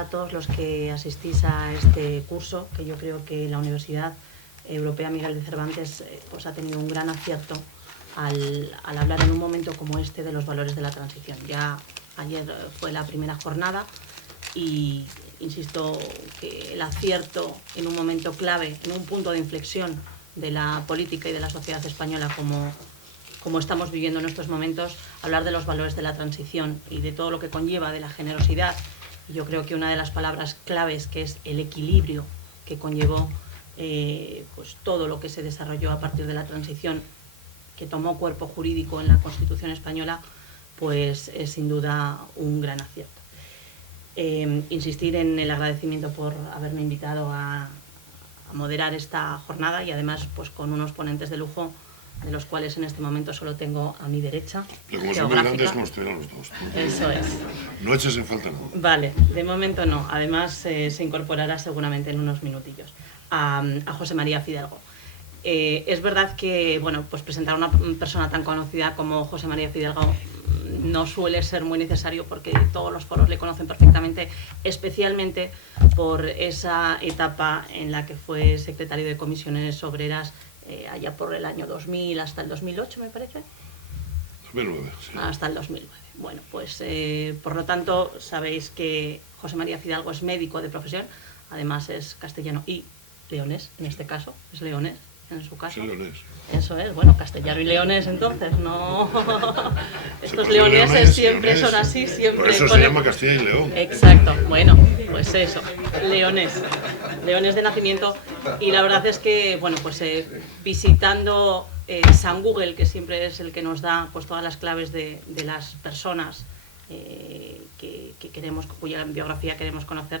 a todos los que asistís a este curso, que yo creo que la Universidad Europea Miguel de Cervantes pues ha tenido un gran acierto al hablar en un momento como este de los valores de la transición. Ya ayer fue la primera jornada y insisto que el acierto en un momento clave, en un punto de inflexión de la política y de la sociedad española como estamos viviendo en estos momentos, hablar de los valores de la transición y de todo lo que conlleva, de la generosidad. Yo creo que una de las palabras claves, que es el equilibrio que conllevó pues todo lo que se desarrolló a partir de la transición, que tomó cuerpo jurídico en la Constitución española, pues es sin duda un gran acierto. Insistir en el agradecimiento por haberme invitado a moderar esta jornada y además pues con unos ponentes de lujo, de los cuales en este momento solo tengo a mi derecha. Pero como son muy grandes, como estuvieran los dos. Eso es. No eches en falta nada. Vale, de momento no. Además se incorporará seguramente en unos minutillos a José María Fidalgo. Es verdad que bueno, pues presentar a una persona tan conocida como José María Fidalgo no suele ser muy necesario porque todos los foros le conocen perfectamente, especialmente por esa etapa en la que fue secretario de Comisiones Obreras allá por el año 2000 hasta el 2008, me parece. 2009, sí. Hasta el 2009. Bueno, pues por lo tanto sabéis que José María Fidalgo es médico de profesión, además es castellano y leonés, en este caso, es leonés. En su caso. Sí, leonés. Eso es, bueno, castellano y leones entonces, no... Estos leoneses siempre leonés. Son así, siempre... Por eso se llama Castilla y León. Exacto, bueno, pues eso, leones de nacimiento. Y la verdad es que, bueno, pues visitando San Google, que siempre es el que nos da pues todas las claves de las personas que queremos, cuya biografía queremos conocer,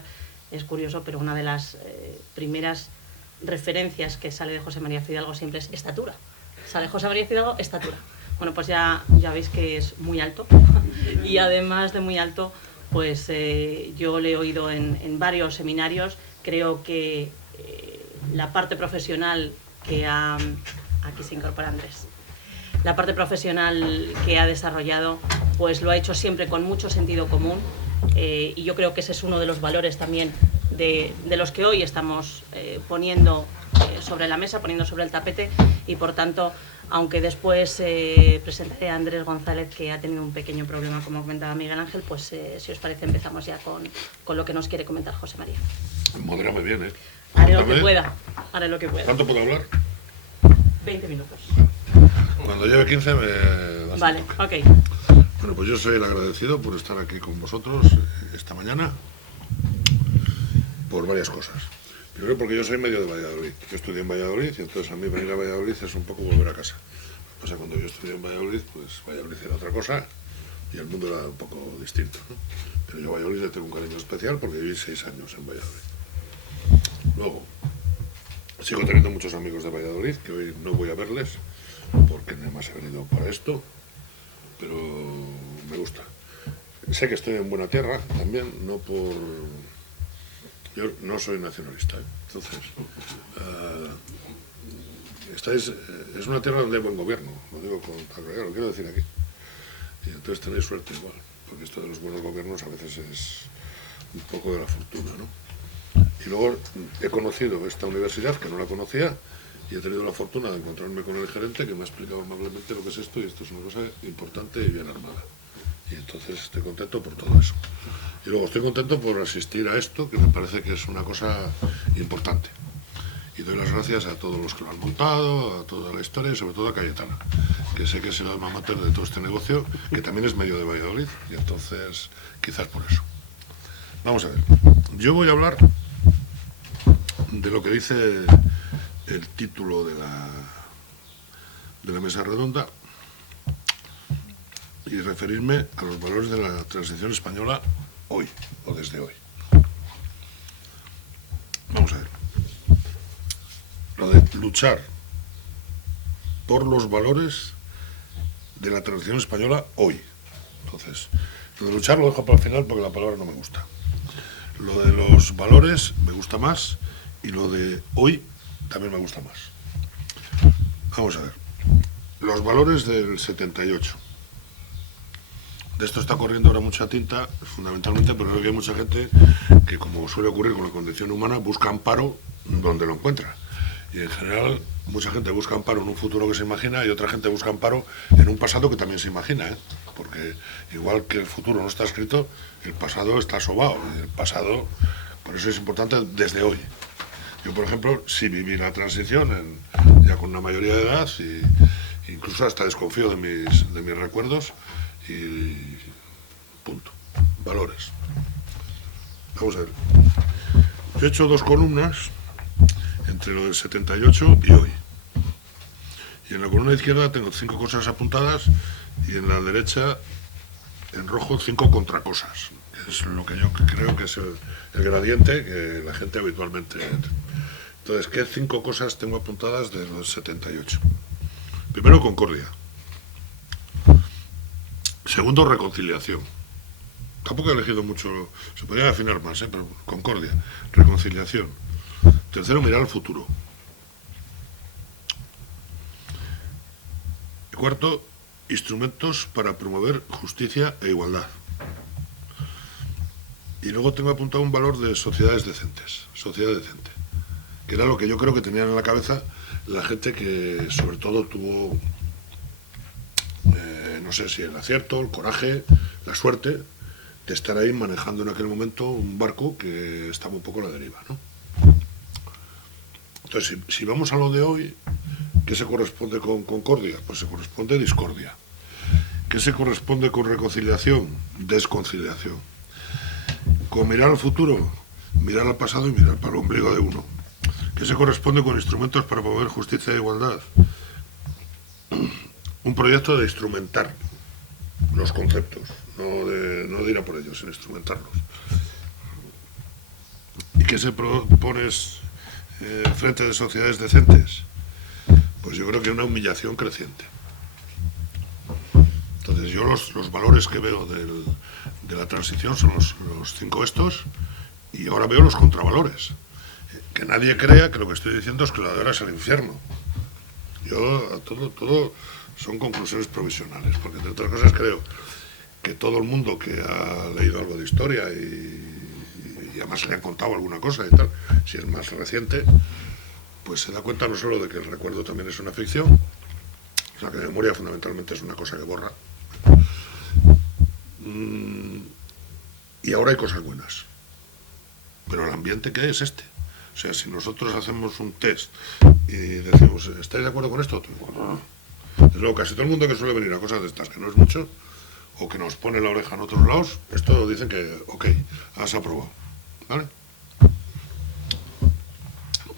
es curioso, pero una de las primeras referencias que sale de José María Fidalgo siempre es estatura. Sale José María Fidalgo, estatura. Bueno, pues ya veis que es muy alto y además de muy alto, pues yo le he oído en varios seminarios. Creo que la parte profesional que ha... Aquí se incorpora Andrés. La parte profesional que ha desarrollado, pues lo ha hecho siempre con mucho sentido común y yo creo que ese es uno de los valores también de los que hoy estamos poniendo sobre la mesa, poniendo sobre el tapete y por tanto, aunque después presentaré a Andrés González, que ha tenido un pequeño problema, como comentaba Miguel Ángel, pues si os parece empezamos ya con lo que nos quiere comentar José María. Modérame bien, ¿eh? Haré lo que pueda. ¿Cuánto puedo hablar? 20 minutos. Cuando lleve 15 me das Vale, un toque. ok. Bueno, pues yo soy el agradecido por estar aquí con vosotros esta mañana por varias cosas. Primero porque yo soy medio de Valladolid. Yo estudié en Valladolid y entonces a mí venir a Valladolid es un poco volver a casa. O sea, cuando yo estudié en Valladolid, pues Valladolid era otra cosa y el mundo era un poco distinto, ¿no? Pero yo a Valladolid le tengo un cariño especial porque viví 6 años en Valladolid. Luego, sigo teniendo muchos amigos de Valladolid que hoy no voy a verles porque nada más he venido para esto, pero me gusta. Sé que estoy en buena tierra también, no por... Yo no soy nacionalista, ¿eh? Entonces, es una tierra donde hay buen gobierno, lo digo con claridad, lo quiero decir aquí. Y entonces tenéis suerte igual, porque esto de los buenos gobiernos a veces es un poco de la fortuna, ¿no? Y luego he conocido esta universidad, que no la conocía, y he tenido la fortuna de encontrarme con el gerente, que me ha explicado amablemente lo que es esto, y esto es una cosa importante y bien armada. Y entonces estoy contento por todo eso. Y luego estoy contento por asistir a esto, que me parece que es una cosa importante. Y doy las gracias a todos los que lo han montado, a toda la historia y sobre todo a Cayetana, que sé que es el alma mater de todo este negocio, que también es medio de Valladolid, y entonces quizás por eso. Vamos a ver, yo voy a hablar de lo que dice el título de la mesa redonda y referirme a los valores de la transición española hoy, o desde hoy. Vamos a ver. Lo de luchar por los valores de la transición española hoy. Entonces, lo de luchar lo dejo para el final porque la palabra no me gusta. Lo de los valores me gusta más y lo de hoy también me gusta más. Vamos a ver. Los valores del 78. De esto está corriendo ahora mucha tinta, fundamentalmente, pero creo que hay mucha gente que, como suele ocurrir con la condición humana, busca amparo donde lo encuentra. Y en general, mucha gente busca amparo en un futuro que se imagina y otra gente busca amparo en un pasado que también se imagina, ¿eh? Porque igual que el futuro no está escrito, el pasado está sobao. Y el pasado, por eso es importante desde hoy. Yo, por ejemplo, sí viví la transición ya con una mayoría de edad y incluso hasta desconfío de mis recuerdos y punto. Valores. Vamos a ver. Yo he hecho 2 columnas entre lo del 78 y hoy. Y en la columna izquierda tengo 5 cosas apuntadas y en la derecha, en rojo, 5 contracosas. Que es lo que yo creo que es el gradiente que la gente habitualmente... Entonces, ¿qué 5 cosas tengo apuntadas de los 78? Primero, concordia. Segundo, reconciliación. Tampoco he elegido mucho, se podría afinar más, pero concordia, reconciliación. Tercero, mirar al futuro. Y cuarto, instrumentos para promover justicia e igualdad. Y luego tengo apuntado un valor de sociedades decentes, sociedad decente, que era lo que yo creo que tenían en la cabeza la gente que sobre todo tuvo, no sé si el acierto, el coraje, la suerte de estar ahí manejando en aquel momento un barco que estaba un poco a la deriva, ¿no? Entonces, si vamos a lo de hoy, ¿qué se corresponde con concordia? Pues se corresponde discordia. ¿Qué se corresponde con reconciliación? Desconciliación. Con mirar al futuro, mirar al pasado y mirar para el ombligo de uno. ¿Qué se corresponde con instrumentos para promover justicia e igualdad? Un proyecto de instrumentar los conceptos, no de ir a por ellos, sino instrumentarlos. ¿Y qué se propone frente de sociedades decentes? Pues yo creo que una humillación creciente. Entonces yo los valores que veo de la transición son los 5 estos, y ahora veo los contravalores. Que nadie crea que lo que estoy diciendo es que la de ahora es el infierno. Yo, todo son conclusiones provisionales, porque entre otras cosas creo que todo el mundo que ha leído algo de historia y además le han contado alguna cosa y tal, si es más reciente, pues se da cuenta no solo de que el recuerdo también es una ficción, o sea que la memoria fundamentalmente es una cosa que borra. Y ahora hay cosas buenas. Pero el ambiente, ¿qué es este? O sea, si nosotros hacemos un test y decimos, ¿estáis de acuerdo con esto? Desde luego, casi todo el mundo que suele venir a cosas de estas, que no es mucho, o que nos pone la oreja en otros lados, esto dicen que, ok, has aprobado. ¿Vale?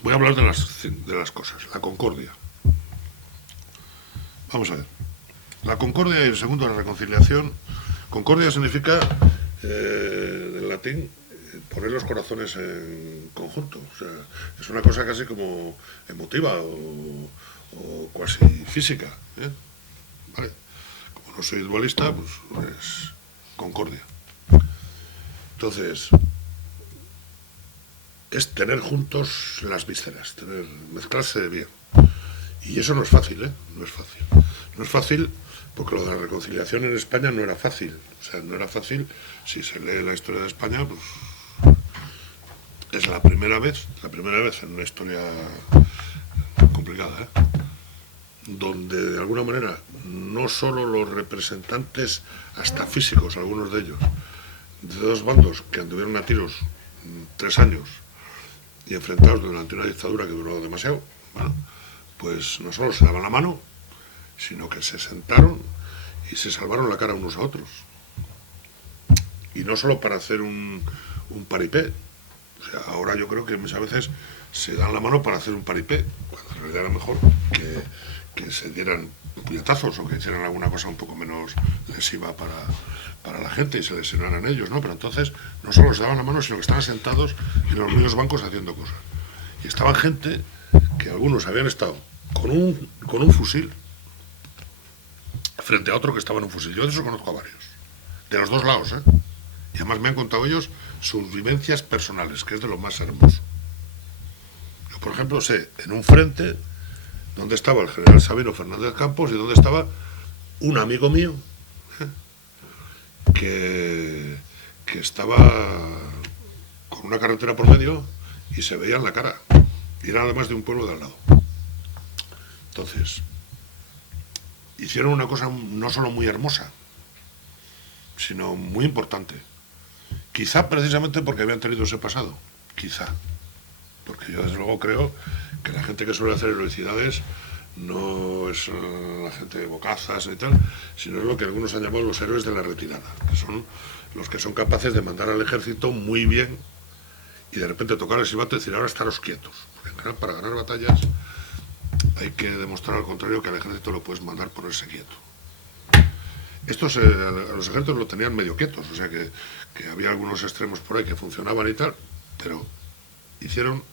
Voy a hablar de las cosas. La concordia. Vamos a ver. La concordia y el segundo, la reconciliación. Concordia significa, en latín, poner los corazones en conjunto. O sea, es una cosa casi como emotiva o casi física, ¿eh? ¿Vale? Como no soy dualista, pues es concordia. Entonces, es tener juntos las vísceras, mezclarse bien. Y eso no es fácil, ¿eh? No es fácil. No es fácil porque lo de la reconciliación en España no era fácil. O sea, no era fácil. Si se lee la historia de España, pues es la primera vez en una historia complicada, ¿eh? Donde de alguna manera no solo los representantes, hasta físicos, algunos de ellos, de 2 bandos que anduvieron a tiros 3 años y enfrentados durante una dictadura que duró demasiado, bueno, pues no solo se daban la mano, sino que se sentaron y se salvaron la cara unos a otros. Y no solo para hacer un paripé. O sea, ahora yo creo que muchas veces se dan la mano para hacer un paripé, cuando en realidad era mejor que se dieran puñetazos o que hicieran alguna cosa un poco menos lesiva para la gente y se lesionaran ellos, ¿no? Pero entonces no solo se daban la mano, sino que estaban sentados en los mismos bancos haciendo cosas. Y estaban gente que algunos habían estado con un fusil frente a otro que estaba en un fusil. Yo de eso conozco a varios, de los 2 lados, ¿eh? Y además me han contado ellos sus vivencias personales, que es de lo más hermoso. Yo, por ejemplo, sé en un frente dónde estaba el general Sabino Fernández Campos y dónde estaba un amigo mío, ¿eh? que estaba con una carretera por medio y se veía en la cara. Y era además de un pueblo de al lado. Entonces, hicieron una cosa no solo muy hermosa, sino muy importante. Quizá precisamente porque habían tenido ese pasado. Quizá. Porque yo desde luego creo que la gente que suele hacer heroicidades no es la gente de bocazas y tal, sino es lo que algunos han llamado los héroes de la retirada, que son los que son capaces de mandar al ejército muy bien y de repente tocar el silbato y decir ahora estaros quietos. Porque en general, para ganar batallas hay que demostrar al contrario que al ejército lo puedes mandar ponerse quieto. Estos los ejércitos lo tenían medio quietos, o sea que había algunos extremos por ahí que funcionaban y tal, pero hicieron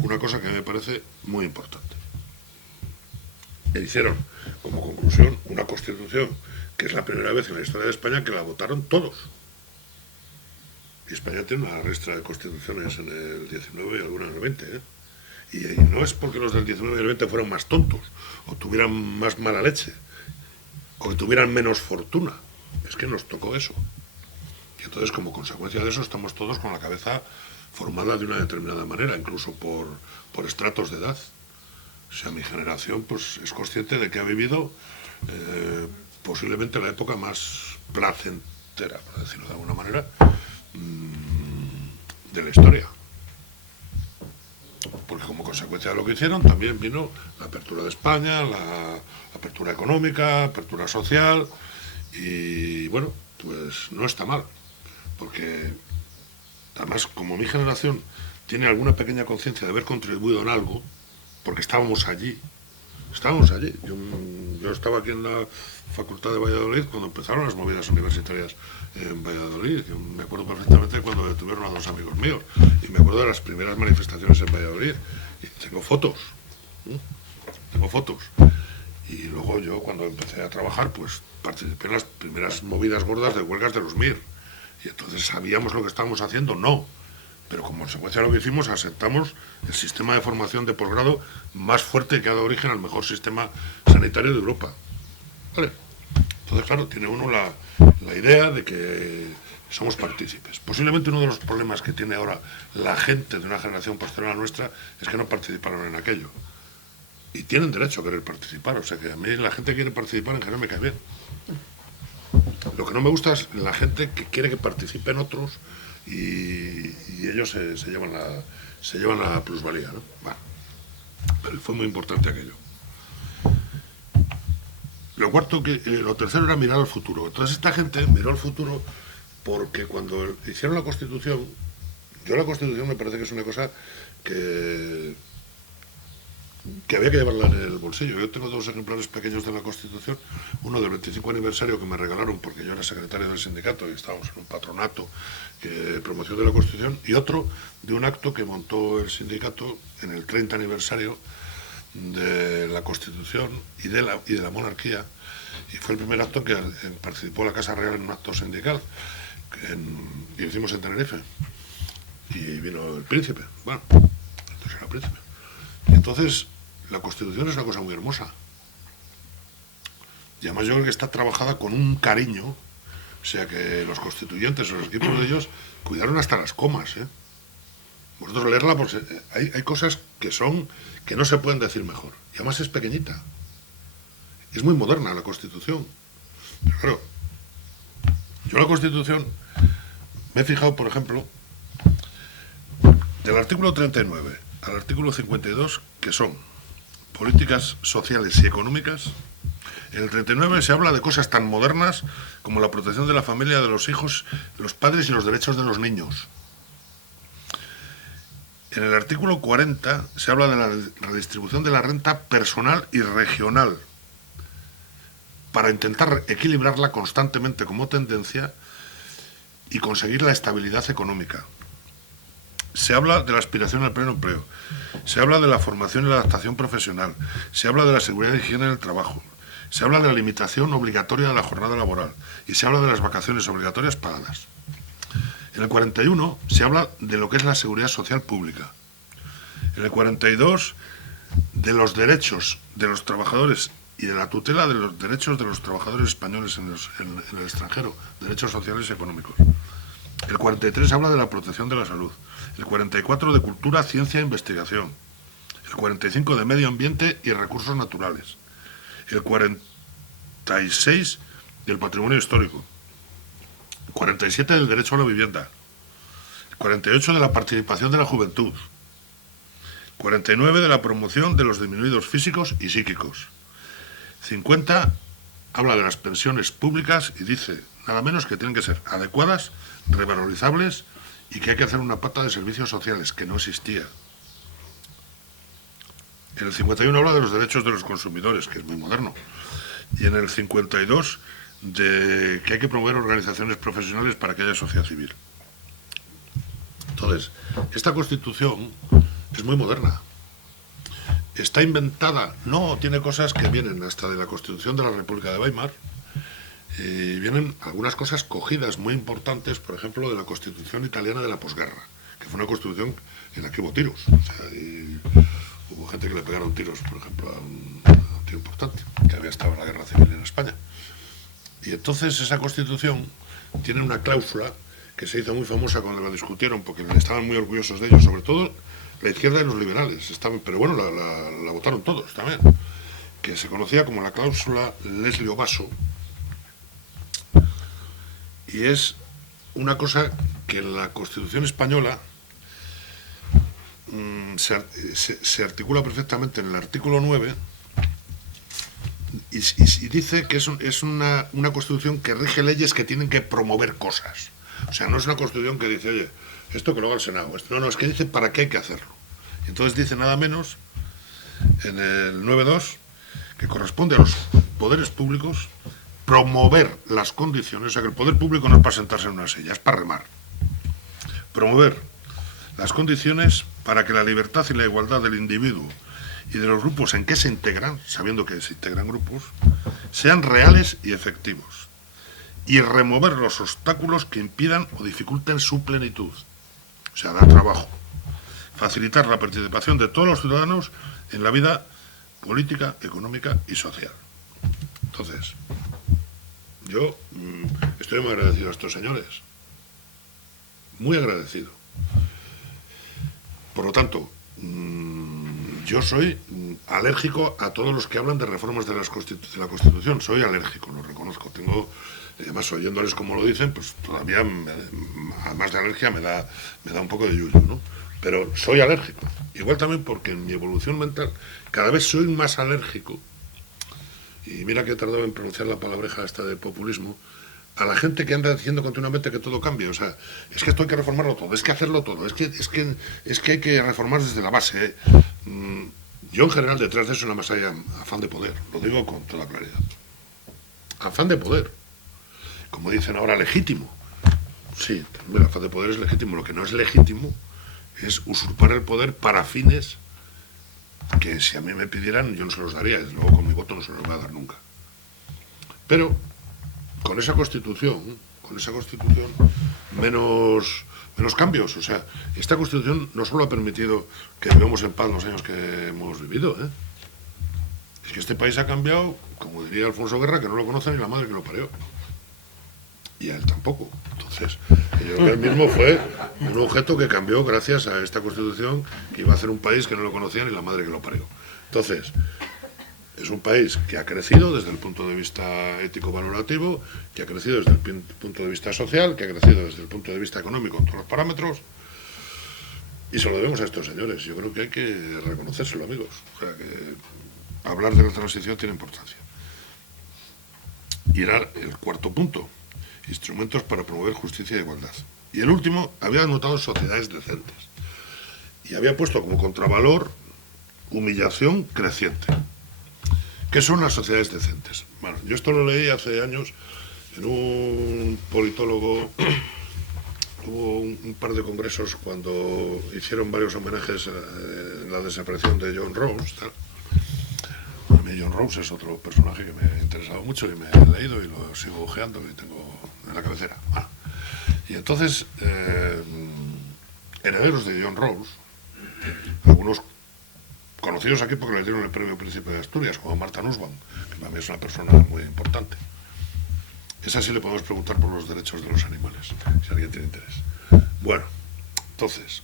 una cosa que me parece muy importante. E hicieron, como conclusión, una constitución que es la primera vez en la historia de España que la votaron todos. Y España tiene una ristra de constituciones en el 19 y algunas en el 20, ¿eh? Y no es porque los del 19 y el 20 fueran más tontos, o tuvieran más mala leche, o que tuvieran menos fortuna. Es que nos tocó eso. Y entonces, como consecuencia de eso, estamos todos con la cabeza formada de una determinada manera, incluso por estratos de edad. O sea, mi generación pues es consciente de que ha vivido posiblemente la época más placentera, por decirlo de alguna manera, de la historia. Porque como consecuencia de lo que hicieron también vino la apertura de España, la apertura económica, apertura social, y bueno, pues no está mal, porque además como mi generación tiene alguna pequeña conciencia de haber contribuido en algo, porque estábamos allí. Yo estaba aquí en la Facultad de Valladolid cuando empezaron las movidas universitarias en Valladolid. Yo me acuerdo perfectamente cuando detuvieron a 2 amigos míos y me acuerdo de las primeras manifestaciones en Valladolid. Y tengo fotos. Y luego yo cuando empecé a trabajar pues participé en las primeras movidas gordas de huelgas de los MIR. Y entonces sabíamos lo que estábamos haciendo, no. Pero como consecuencia de lo que hicimos, asentamos el sistema de formación de posgrado más fuerte que ha dado origen al mejor sistema sanitario de Europa. ¿Vale? Entonces, claro, tiene uno la idea de que somos partícipes. Posiblemente uno de los problemas que tiene ahora la gente de una generación posterior a la nuestra es que no participaron en aquello. Y tienen derecho a querer participar. O sea que a mí la gente que quiere participar en general me cae bien. Lo que no me gusta es la gente que quiere que participen otros y ellos se llevan la plusvalía, ¿no? Bueno, pero fue muy importante aquello. Lo tercero era mirar al futuro. Entonces esta gente miró al futuro porque cuando hicieron la Constitución, la Constitución me parece que es una cosa que había que llevarla en el bolsillo. Yo tengo 2 ejemplares pequeños de la Constitución, uno del 25 aniversario que me regalaron porque yo era secretario del sindicato y estábamos en un patronato que promoción de la Constitución, y otro de un acto que montó el sindicato en el 30 aniversario de la Constitución y de la monarquía, y fue el primer acto en que participó la Casa Real en un acto sindical y lo hicimos en Tenerife y vino el príncipe. Bueno, entonces era príncipe. Entonces la Constitución es una cosa muy hermosa y además yo creo que está trabajada con un cariño, o sea que los constituyentes o los equipos de ellos cuidaron hasta las comas, ¿eh? Vosotros leerla porque hay cosas que no se pueden decir mejor. Y además es pequeñita. Es muy moderna la Constitución. Pero claro, yo la Constitución me he fijado, por ejemplo, del artículo 39 al artículo 52, que son políticas sociales y económicas. En el 39 se habla de cosas tan modernas como la protección de la familia, de los hijos, los padres y los derechos de los niños. En el artículo 40 se habla de la redistribución de la renta personal y regional para intentar equilibrarla constantemente como tendencia y conseguir la estabilidad económica. Se habla de la aspiración al pleno empleo, se habla de la formación y la adaptación profesional, se habla de la seguridad y higiene en el trabajo, se habla de la limitación obligatoria de la jornada laboral y se habla de las vacaciones obligatorias pagadas. En el 41 se habla de lo que es la seguridad social pública. En el 42 de los derechos de los trabajadores y de la tutela de los derechos de los trabajadores españoles en el extranjero, derechos sociales y económicos. El 43 habla de la protección de la salud, el 44 de cultura, ciencia e investigación, el 45 de medio ambiente y recursos naturales, el 46 del patrimonio histórico, el 47 del derecho a la vivienda, el 48 de la participación de la juventud, 49 de la promoción de los disminuidos físicos y psíquicos, 50 habla de las pensiones públicas y dice nada menos que tienen que ser adecuadas, revalorizables y que hay que hacer una pata de servicios sociales que no existía. En el 51 habla de los derechos de los consumidores, que es muy moderno, y en el 52 de que hay que promover organizaciones profesionales para que haya sociedad civil. Entonces, esta Constitución es muy moderna. Está inventada, no, tiene cosas que vienen hasta de la Constitución de la República de Weimar, y vienen algunas cosas cogidas muy importantes, por ejemplo, de la Constitución italiana de la posguerra, que fue una constitución en la que hubo tiros. O sea, y hubo gente que le pegaron tiros, por ejemplo, a un tío importante, que había estado en la guerra civil en España. Y entonces esa Constitución tiene una cláusula que se hizo muy famosa cuando la discutieron, porque estaban muy orgullosos de ello, sobre todo la izquierda y los liberales, pero bueno, la votaron todos también, que se conocía como la cláusula Leslie-Obaso, y es una cosa que en la Constitución española se articula perfectamente en el artículo 9 y dice que es una Constitución que rige leyes que tienen que promover cosas. O sea, no es una Constitución que dice, oye, esto que lo haga el Senado. No, es que dice para qué hay que hacerlo. Entonces dice nada menos, en el 9.2, que corresponde a los poderes públicos promover las condiciones, o sea que el poder público no es para sentarse en una silla, es para remar. Promover las condiciones para que la libertad y la igualdad del individuo y de los grupos en que se integran, sabiendo que se integran grupos, sean reales y efectivos. Y remover los obstáculos que impidan o dificulten su plenitud. O sea, dar trabajo. Facilitar la participación de todos los ciudadanos en la vida política, económica y social. Entonces, yo estoy muy agradecido a estos señores. Muy agradecido. Por lo tanto, yo soy alérgico a todos los que hablan de reformas de la Constitución. Soy alérgico, lo reconozco. Además, oyéndoles como lo dicen, pues todavía, además de alergia, me da un poco de yuyu, ¿no? Pero soy alérgico. Igual también porque en mi evolución mental cada vez soy más alérgico. Y mira que he tardado en pronunciar la palabreja esta de populismo, a la gente que anda diciendo continuamente que todo cambie. O sea, es que esto hay que reformarlo todo, es que hacerlo todo, es que hay que reformar desde la base, ¿eh? Yo en general detrás de eso nada más hay afán de poder, lo digo con toda claridad. Afán de poder. Como dicen ahora, legítimo. Sí, el afán de poder es legítimo. Lo que no es legítimo es usurpar el poder para fines que si a mí me pidieran yo no se los daría, desde luego con mi voto no se los voy a dar nunca. Pero con esa Constitución menos cambios. O sea, esta Constitución no solo ha permitido que vivamos en paz los años que hemos vivido, ¿eh? Es que este país ha cambiado, como diría Alfonso Guerra, que no lo conoce ni la madre que lo parió. Y a él tampoco. Entonces, yo creo que él mismo fue un objeto que cambió gracias a esta Constitución que iba a hacer un país que no lo conocía ni la madre que lo parió. Entonces, es un país que ha crecido desde el punto de vista ético-valorativo, que ha crecido desde el punto de vista social, que ha crecido desde el punto de vista económico en todos los parámetros, y se lo debemos a estos señores. Yo creo que hay que reconocérselo, amigos. O sea, que hablar de la transición tiene importancia. Y era el cuarto punto. Instrumentos para promover justicia e igualdad. Y el último, había anotado sociedades decentes. Y había puesto como contravalor humillación creciente. ¿Qué son las sociedades decentes? Bueno, yo esto lo leí hace años en un politólogo. Hubo un par de congresos cuando hicieron varios homenajes en la desaparición de John Rawls. A mí John Rawls es otro personaje que me ha interesado mucho y me he leído y lo sigo ojeando y tengo en la cabecera. Bueno, y entonces, herederos de John Rawls, algunos conocidos conocidos aquí porque le dieron el premio Príncipe de Asturias, como Marta Nussbaum, que para mí es una persona muy importante. Esa sí le podemos preguntar por los derechos de los animales, si alguien tiene interés. Bueno, entonces,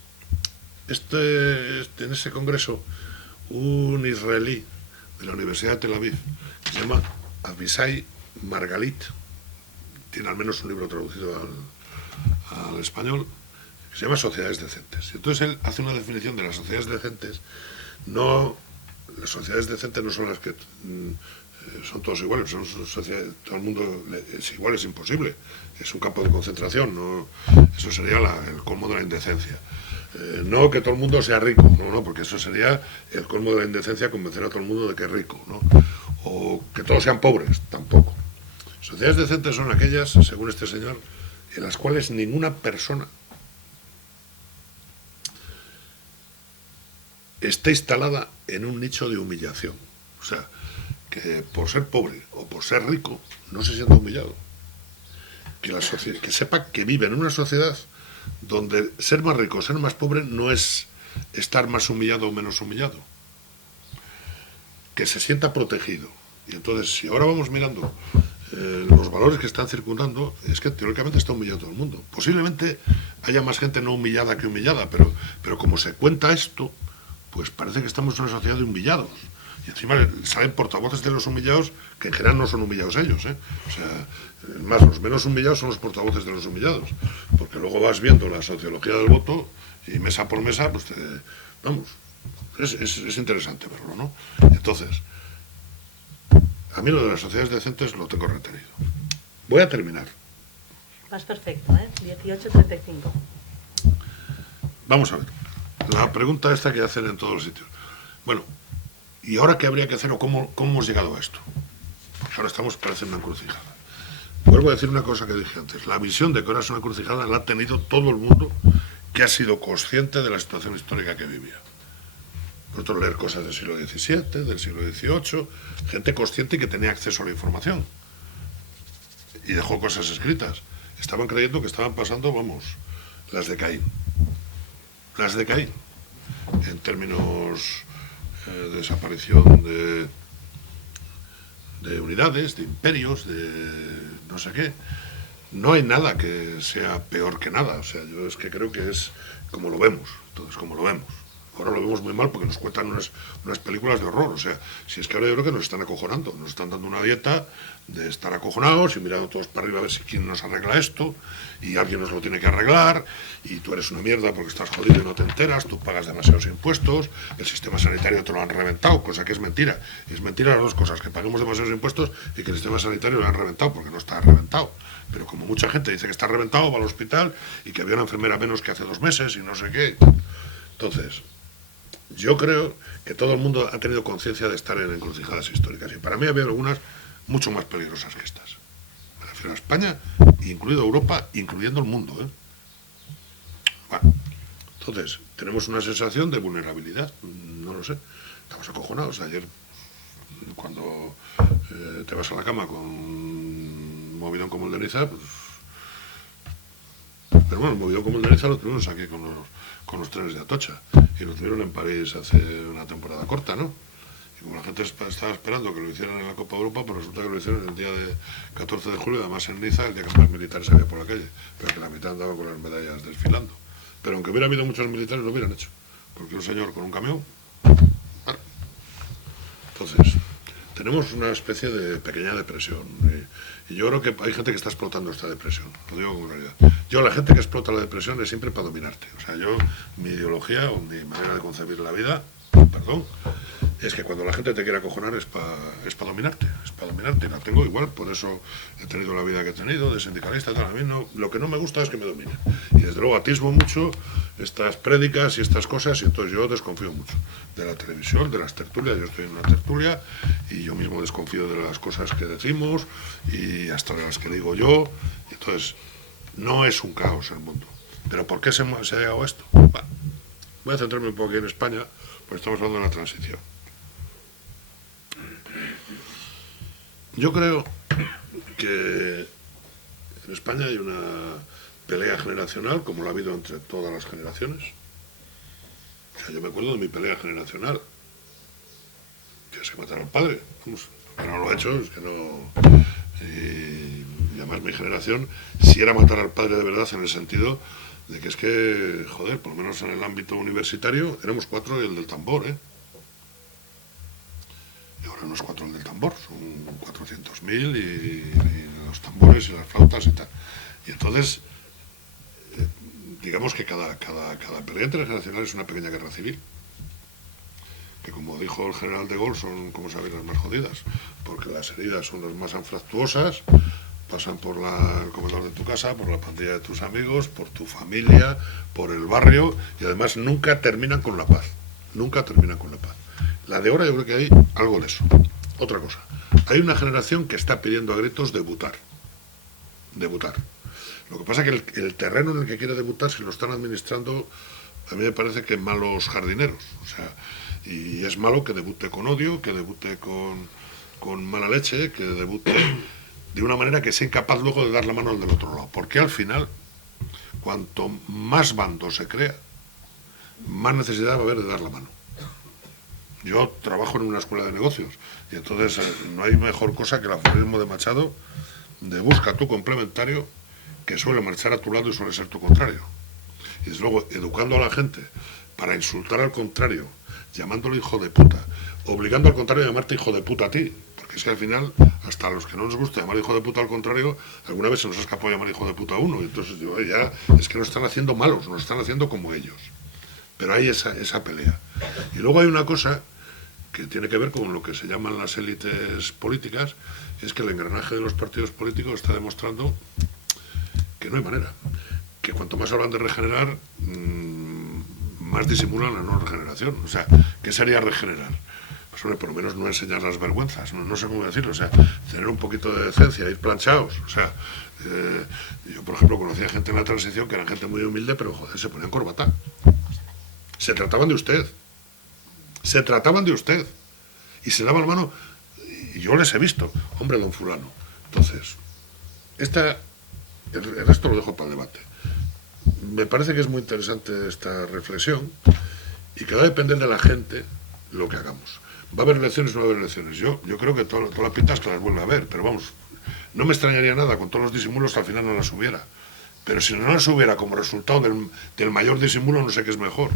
en ese congreso, un israelí de la Universidad de Tel Aviv, que se llama Avisai Margalit, tiene al menos un libro traducido al español, que se llama Sociedades Decentes. Y entonces él hace una definición de las sociedades decentes. No, las sociedades decentes no son las que son todos iguales, son sociedades, todo el mundo es igual, es imposible, es un campo de concentración, no, eso sería el colmo de la indecencia. No que todo el mundo sea rico, no, porque eso sería el colmo de la indecencia, convencer a todo el mundo de que es rico, ¿no? O que todos sean pobres, tampoco. Sociedades decentes son aquellas, según este señor, en las cuales ninguna persona esté instalada en un nicho de humillación. O sea, que por ser pobre o por ser rico no se sienta humillado. Que sepa que vive en una sociedad donde ser más rico o ser más pobre no es estar más humillado o menos humillado. Que se sienta protegido. Y entonces, si ahora vamos mirando los valores que están circundando, es que teóricamente está humillado todo el mundo. Posiblemente haya más gente no humillada que humillada, pero como se cuenta esto, pues parece que estamos en una sociedad de humillados. Y encima salen portavoces de los humillados que en general no son humillados ellos, ¿eh? O sea, más los menos humillados son los portavoces de los humillados. Porque luego vas viendo la sociología del voto y mesa por mesa, pues vamos, es interesante verlo, ¿no? Entonces, a mí lo de las sociedades decentes lo tengo retenido. Voy a terminar. Vas perfecto, ¿eh? 18:35. Vamos a ver. La pregunta esta que hacen en todos los sitios. Bueno, ¿y ahora qué habría que hacer o cómo hemos llegado a esto? Porque ahora parece una encrucijada. Vuelvo a decir una cosa que dije antes. La visión de que ahora es una encrucijada la ha tenido todo el mundo que ha sido consciente de la situación histórica que vivía. Nosotros leer cosas del siglo XVII, del siglo XVIII, gente consciente y que tenía acceso a la información. Y dejó cosas escritas. Estaban creyendo que estaban pasando, vamos, las de Caín. Las de Caín. En términos de desaparición de unidades, de imperios, de no sé qué. No hay nada que sea peor que nada. O sea, yo es que creo que es como lo vemos. Entonces, como lo vemos. Ahora lo vemos muy mal porque nos cuentan unas películas de horror. O sea, si es que ahora yo creo que nos están acojonando. Nos están dando una dieta de estar acojonados y mirando todos para arriba a ver si quién nos arregla esto. Y alguien nos lo tiene que arreglar. Y tú eres una mierda porque estás jodido y no te enteras. Tú pagas demasiados impuestos. El sistema sanitario te lo han reventado, cosa que es mentira. Es mentira las dos cosas. Que paguemos demasiados impuestos y que el sistema sanitario lo han reventado porque no está reventado. Pero como mucha gente dice que está reventado, va al hospital y que había una enfermera menos que hace 2 meses y no sé qué. Entonces, yo creo que todo el mundo ha tenido conciencia de estar en encrucijadas históricas. Y para mí había algunas mucho más peligrosas que estas. Me refiero a España, incluido Europa, incluyendo el mundo, ¿eh? Bueno, entonces, tenemos una sensación de vulnerabilidad. No lo sé. Estamos acojonados. Ayer, cuando te vas a la cama con un movidón como el de Niza, pues... Pero bueno, el movidón como el de Niza lo tuvimos aquí con los trenes de Atocha. Y lo tuvieron en París hace una temporada corta, ¿no? Y como la gente estaba esperando que lo hicieran en la Copa de Europa, pues resulta que lo hicieron el día de 14 de julio, además en Niza, el día que más militares había por la calle, pero que la mitad andaba con las medallas desfilando. Pero aunque hubiera habido muchos militares, lo hubieran hecho. Porque un señor con un camión... Bueno. Entonces, tenemos una especie de pequeña depresión. Y yo creo que hay gente que está explotando esta depresión. Lo digo con realidad. Yo, la gente que explota la depresión es siempre para dominarte. O sea, mi ideología o mi manera de concebir la vida, perdón, es que cuando la gente te quiere acojonar es para dominarte. Es para dominarte. La tengo igual, por eso he tenido la vida que he tenido, de sindicalista, tal. A mí no, lo que no me gusta es que me dominen. Y desde luego atisbo mucho estas prédicas y estas cosas, y entonces yo desconfío mucho de la televisión, de las tertulias. Yo estoy en una tertulia y yo mismo desconfío de las cosas que decimos y hasta de las que digo yo. Entonces, no es un caos el mundo. ¿Pero por qué se ha llegado a esto? Bueno, voy a centrarme un poco aquí en España, porque estamos hablando de la transición. Yo creo que en España hay una pelea generacional, como la ha habido entre todas las generaciones. O sea, yo me acuerdo de mi pelea generacional. tendrías que matar al padre. Vamos, que no lo ha hecho, es que no... Y además mi generación, si era matar al padre de verdad, en el sentido de que es que, joder, por lo menos en el ámbito universitario, éramos 4 y el del tambor, ¿eh? Y ahora no es 4 el del tambor, son 400.000 y los tambores y las flautas y tal. Y entonces, digamos que cada pelea intergeneracional es una pequeña guerra civil, que como dijo el general de Gaulle son, como sabéis, las más jodidas, porque las heridas son las más infractuosas, pasan por el comedor de tu casa, por la pandilla de tus amigos, por tu familia, por el barrio, y además nunca terminan con la paz, nunca terminan con la paz. La de ahora yo creo que hay algo de eso. Otra cosa, hay una generación que está pidiendo a gritos debutar. Lo que pasa es que el terreno en el que quiere debutar se lo están administrando, a mí me parece que malos jardineros, o sea, y es malo que debute con odio, que debute con mala leche, que debute de una manera que sea incapaz luego de dar la mano al del otro lado, porque al final, cuanto más bando se crea, más necesidad va a haber de dar la mano. Yo trabajo en una escuela de negocios y entonces no hay mejor cosa que el aforismo de Machado de busca tu complementario que suele marchar a tu lado y suele ser tu contrario. Y desde luego, educando a la gente para insultar al contrario, llamándolo hijo de puta, obligando al contrario a llamarte hijo de puta a ti, porque es que al final, hasta a los que no nos gusta llamar hijo de puta al contrario, alguna vez se nos escapó llamar hijo de puta a uno, y entonces digo, ya, es que nos están haciendo malos, nos están haciendo como ellos. Pero hay esa pelea. Y luego hay una cosa que tiene que ver con lo que se llaman las élites políticas, es que el engranaje de los partidos políticos está demostrando que no hay manera, que cuanto más hablan de regenerar, más disimulan la no regeneración. O sea, ¿qué sería regenerar? Pues hombre, por lo menos no enseñar las vergüenzas, no sé cómo decirlo, o sea, tener un poquito de decencia, ir planchados, o sea, yo por ejemplo conocía gente en la transición que eran gente muy humilde, pero joder, se ponían corbata. Se trataban de usted, y se daban la mano, y yo les he visto, hombre, don fulano. Entonces, el resto lo dejo para el debate. Me parece que es muy interesante esta reflexión y que va a depender de la gente lo que hagamos. ¿Va a haber elecciones o no va a haber elecciones? Yo creo que todas las pintas que las vuelve a haber, pero vamos, no me extrañaría nada con todos los disimulos, al final no las hubiera. Pero si no las hubiera como resultado del mayor disimulo, no sé qué es mejor.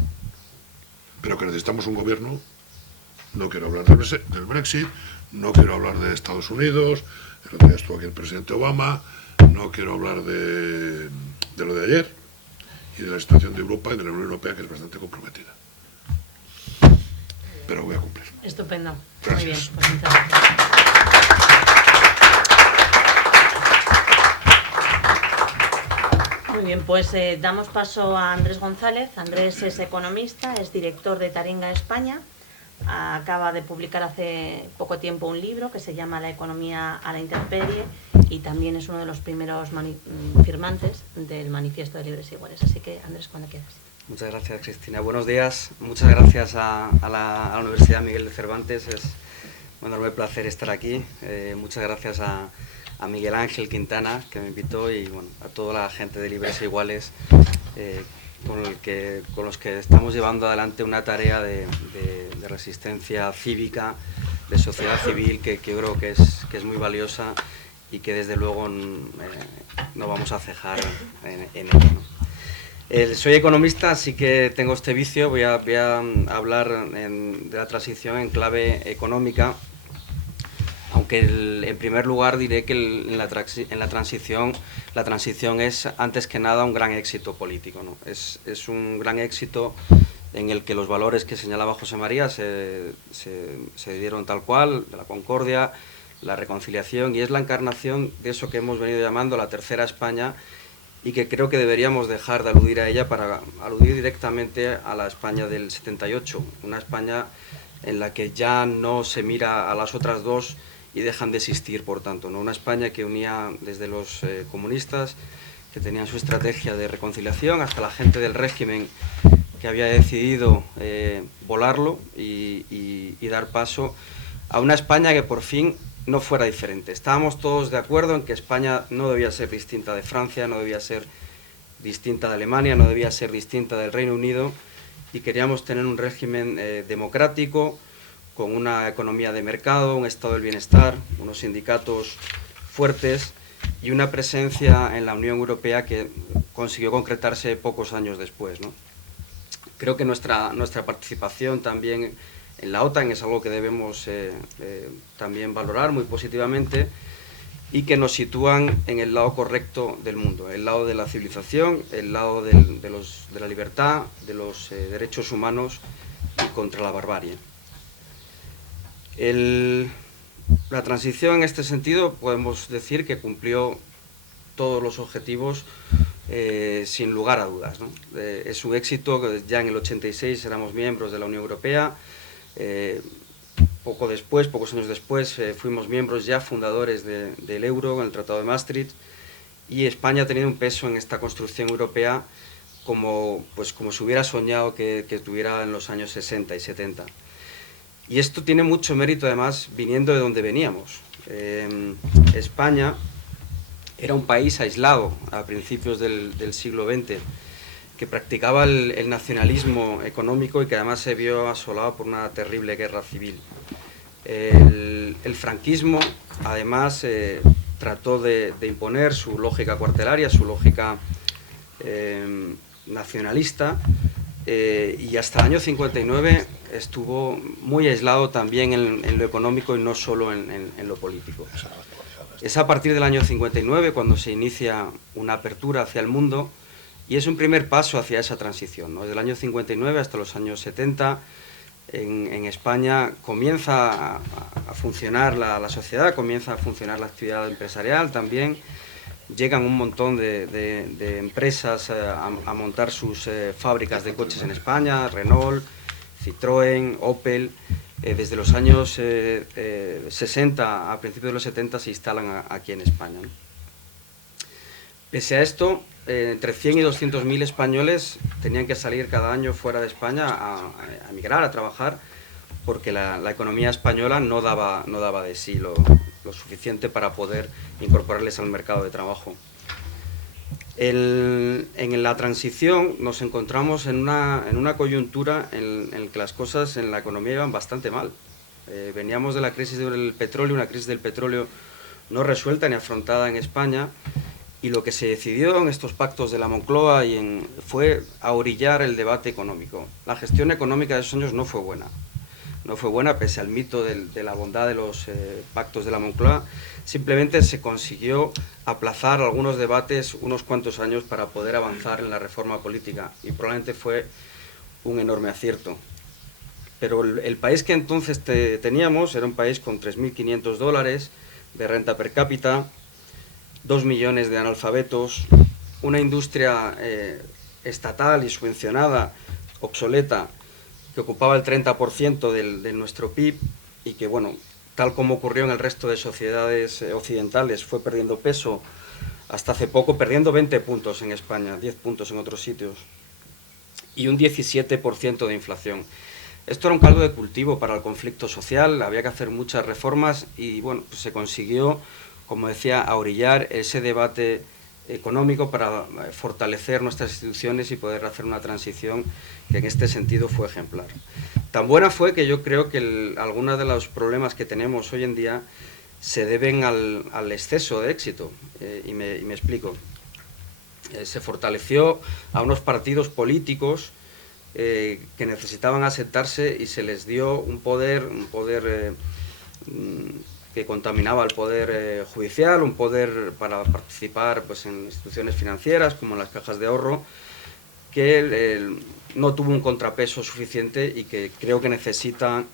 Pero que necesitamos un gobierno, no quiero hablar del Brexit, no quiero hablar de Estados Unidos, el otro día estuvo aquí el presidente Obama, no quiero hablar de lo de ayer y de la situación de Europa y de la Unión Europea, que es bastante comprometida. Pero voy a cumplir. Estupendo. Gracias. Muy bien, pues muchas gracias. Muy bien, pues damos paso a Andrés González. Andrés es economista, es director de Taringa España. Acaba de publicar hace poco tiempo un libro que se llama La economía a la intemperie y también es uno de los primeros firmantes del Manifiesto de Libres e Iguales. Así que, Andrés, cuando quieras. Muchas gracias, Cristina. Buenos días. Muchas gracias a la Universidad Miguel de Cervantes. Es un enorme placer estar aquí. Muchas gracias a Miguel Ángel Quintana, que me invitó, y bueno, a toda la gente de Libres e Iguales con los que estamos llevando adelante una tarea de resistencia cívica, de sociedad civil, que yo creo que es muy valiosa y que desde luego no vamos a cejar en ello, ¿no? Soy economista, así que tengo este vicio. Voy a hablar de la transición en clave económica, aunque en primer lugar diré que en la transición es antes que nada un gran éxito político, ¿no? Es un gran éxito en el que los valores que señalaba José María se dieron tal cual, de la concordia, la reconciliación, y es la encarnación de eso que hemos venido llamando la tercera España, y que creo que deberíamos dejar de aludir a ella para aludir directamente a la España del 78, una España en la que ya no se mira a las otras dos y dejan de existir, por tanto, ¿no? Una España que unía desde los comunistas, que tenían su estrategia de reconciliación, hasta la gente del régimen que había decidido volarlo y dar paso a una España que por fin no fuera diferente. Estábamos todos de acuerdo en que España no debía ser distinta de Francia, no debía ser distinta de Alemania, no debía ser distinta del Reino Unido, y queríamos tener un régimen democrático, con una economía de mercado, un estado del bienestar, unos sindicatos fuertes y una presencia en la Unión Europea que consiguió concretarse pocos años después, ¿no? Creo que nuestra participación también en la OTAN es algo que debemos también valorar muy positivamente y que nos sitúan en el lado correcto del mundo, el lado de la civilización, el lado de la libertad, de los derechos humanos y contra la barbarie. La transición en este sentido podemos decir que cumplió todos los objetivos sin lugar a dudas, ¿no? Es un éxito, ya en el 86 éramos miembros de la Unión Europea, pocos años después, fuimos miembros ya fundadores del euro en el Tratado de Maastricht, y España ha tenido un peso en esta construcción europea como se hubiera soñado que tuviera en los años 60 y 70. Y esto tiene mucho mérito, además, viniendo de donde veníamos. España era un país aislado a principios del siglo XX, que practicaba el nacionalismo económico y que además se vio asolado por una terrible guerra civil. El franquismo, además, trató de imponer su lógica cuartelaria, su lógica nacionalista, y hasta el año 59 estuvo muy aislado también en lo económico y no solo en lo político. Es a partir del año 59 cuando se inicia una apertura hacia el mundo y es un primer paso hacia esa transición, ¿no? Desde el año 59 hasta los años 70 en España comienza a funcionar la sociedad, comienza a funcionar la actividad empresarial también. Llegan un montón de empresas a montar sus fábricas de coches en España, Renault, Citroën, Opel. Desde los años 60 a principios de los 70 se instalan aquí en España, ¿no? Pese a esto, entre 100 y 200.000 españoles tenían que salir cada año fuera de España a emigrar, a trabajar, porque la economía española no daba de sí lo suficiente para poder incorporarles al mercado de trabajo. En la transición nos encontramos en una coyuntura en la que las cosas en la economía iban bastante mal. Veníamos de la crisis del petróleo, una crisis del petróleo no resuelta ni afrontada en España, y lo que se decidió en estos pactos de la Moncloa fue ahorillar el debate económico. La gestión económica de esos años no fue buena. No fue buena, pese al mito de la bondad de los pactos de la Moncloa. Simplemente se consiguió aplazar algunos debates unos cuantos años para poder avanzar en la reforma política, y probablemente fue un enorme acierto. Pero el país que entonces teníamos era un país con $3.500 de renta per cápita, 2 millones de analfabetos, una industria estatal y subvencionada, obsoleta, que ocupaba el 30% de nuestro PIB y que, bueno, tal como ocurrió en el resto de sociedades occidentales, fue perdiendo peso hasta hace poco, perdiendo 20 puntos en España, 10 puntos en otros sitios, y un 17% de inflación. Esto era un caldo de cultivo para el conflicto social, había que hacer muchas reformas y, bueno, pues se consiguió, como decía, ahorillar ese debate económico para fortalecer nuestras instituciones y poder hacer una transición que en este sentido fue ejemplar. Tan buena fue que yo creo que algunos de los problemas que tenemos hoy en día se deben al exceso de éxito, y me explico. Se fortaleció a unos partidos políticos que necesitaban asentarse y se les dio un poder que contaminaba al poder judicial, un poder para participar pues, en instituciones financieras como las cajas de ahorro, que no tuvo un contrapeso suficiente y que creo que necesitan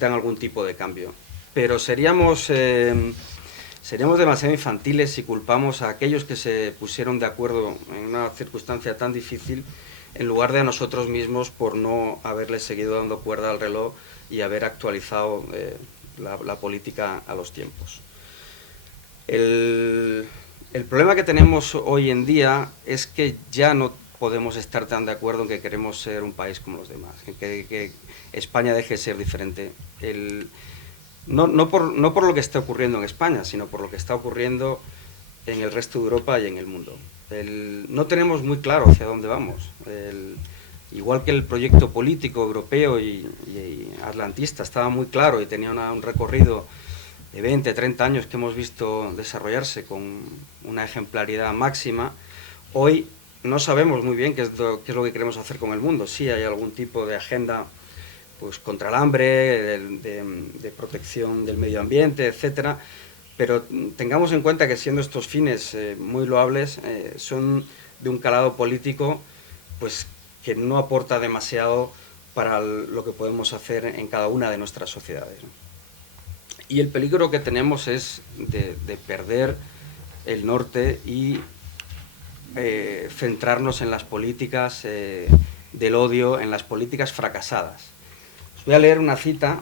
algún tipo de cambio. Pero seríamos demasiado infantiles si culpamos a aquellos que se pusieron de acuerdo en una circunstancia tan difícil en lugar de a nosotros mismos por no haberles seguido dando cuerda al reloj y haber actualizado la política a los tiempos. El problema que tenemos hoy en día es que ya no podemos estar tan de acuerdo en que queremos ser un país como los demás, en que España deje de ser diferente. No por lo que está ocurriendo en España, sino por lo que está ocurriendo en el resto de Europa y en el mundo. No tenemos muy claro hacia dónde vamos. igual que el proyecto político europeo y atlantista estaba muy claro y tenía un recorrido de 20, 30 años que hemos visto desarrollarse con una ejemplaridad máxima, hoy no sabemos muy bien qué es lo que queremos hacer con el mundo. Sí hay algún tipo de agenda pues, contra el hambre, de protección del medio ambiente, etcétera, pero tengamos en cuenta que siendo estos fines muy loables, son de un calado político pues, que no aporta demasiado para lo que podemos hacer en cada una de nuestras sociedades, ¿no? Y el peligro que tenemos es de perder el norte y centrarnos en las políticas del odio, en las políticas fracasadas. Os voy a leer una cita,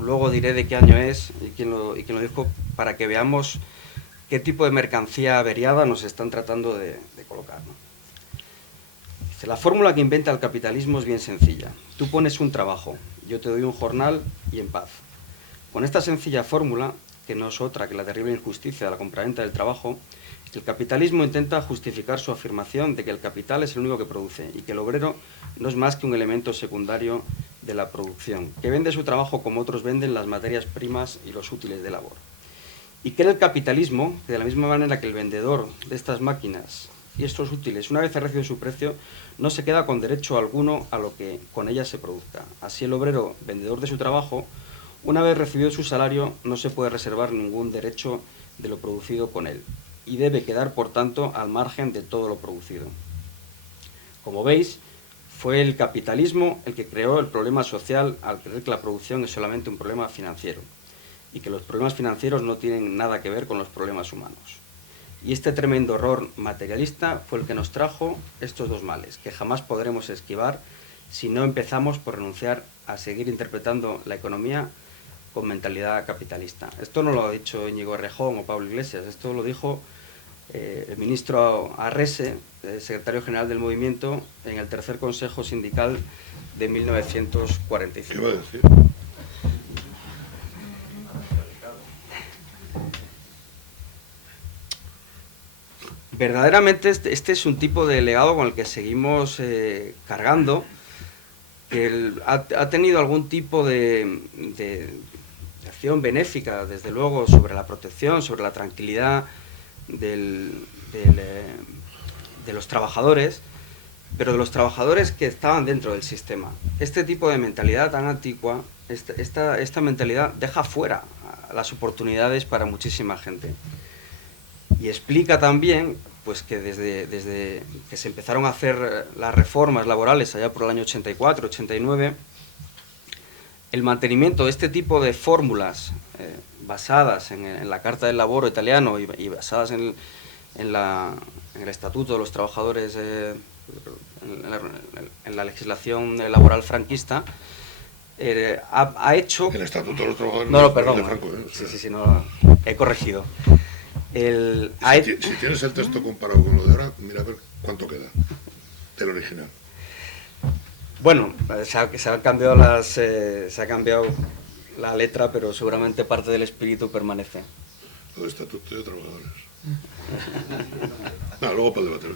luego diré de qué año es y quién lo dijo, para que veamos qué tipo de mercancía averiada nos están tratando de colocar, ¿no? Dice, la fórmula que inventa el capitalismo es bien sencilla. Tú pones un trabajo, yo te doy un jornal y en paz. Con esta sencilla fórmula, que no es otra que la terrible injusticia de la compraventa del trabajo, el capitalismo intenta justificar su afirmación de que el capital es el único que produce y que el obrero no es más que un elemento secundario de la producción, que vende su trabajo como otros venden las materias primas y los útiles de labor. Y cree el capitalismo que de la misma manera que el vendedor de estas máquinas y estos útiles, una vez ha recibido su precio, no se queda con derecho alguno a lo que con ellas se produzca. Así el obrero, vendedor de su trabajo, una vez recibido su salario, no se puede reservar ningún derecho de lo producido con él y debe quedar, por tanto, al margen de todo lo producido. Como veis, fue el capitalismo el que creó el problema social al creer que la producción es solamente un problema financiero y que los problemas financieros no tienen nada que ver con los problemas humanos. Y este tremendo error materialista fue el que nos trajo estos dos males, que jamás podremos esquivar si no empezamos por renunciar a seguir interpretando la economía con mentalidad capitalista. Esto no lo ha dicho Íñigo Errejón o Pablo Iglesias, esto lo dijo el ministro Arrese, secretario general del movimiento, en el tercer Consejo Sindical de 1945. ¿Qué iba a decir? Verdaderamente este es un tipo de legado con el que seguimos cargando, que ha tenido algún tipo de acción benéfica, desde luego, sobre la protección, sobre la tranquilidad de los trabajadores, pero de los trabajadores que estaban dentro del sistema. Este tipo de mentalidad tan antigua, esta mentalidad deja fuera las oportunidades para muchísima gente. Y explica también pues, que desde que se empezaron a hacer las reformas laborales allá por el año 84, 89, el mantenimiento de este tipo de fórmulas basadas en la Carta del Lavoro italiano y basadas en el Estatuto de los Trabajadores, en la legislación laboral franquista, ha hecho... El Estatuto de los Trabajadores... No, perdón. De Franco, Sí, no, he corregido. Si tienes el texto comparado con lo de ahora, mira a ver cuánto queda del original. Bueno, se ha cambiado la letra, pero seguramente parte del espíritu permanece. Lo de Estatuto de Trabajadores. No, luego para debatir.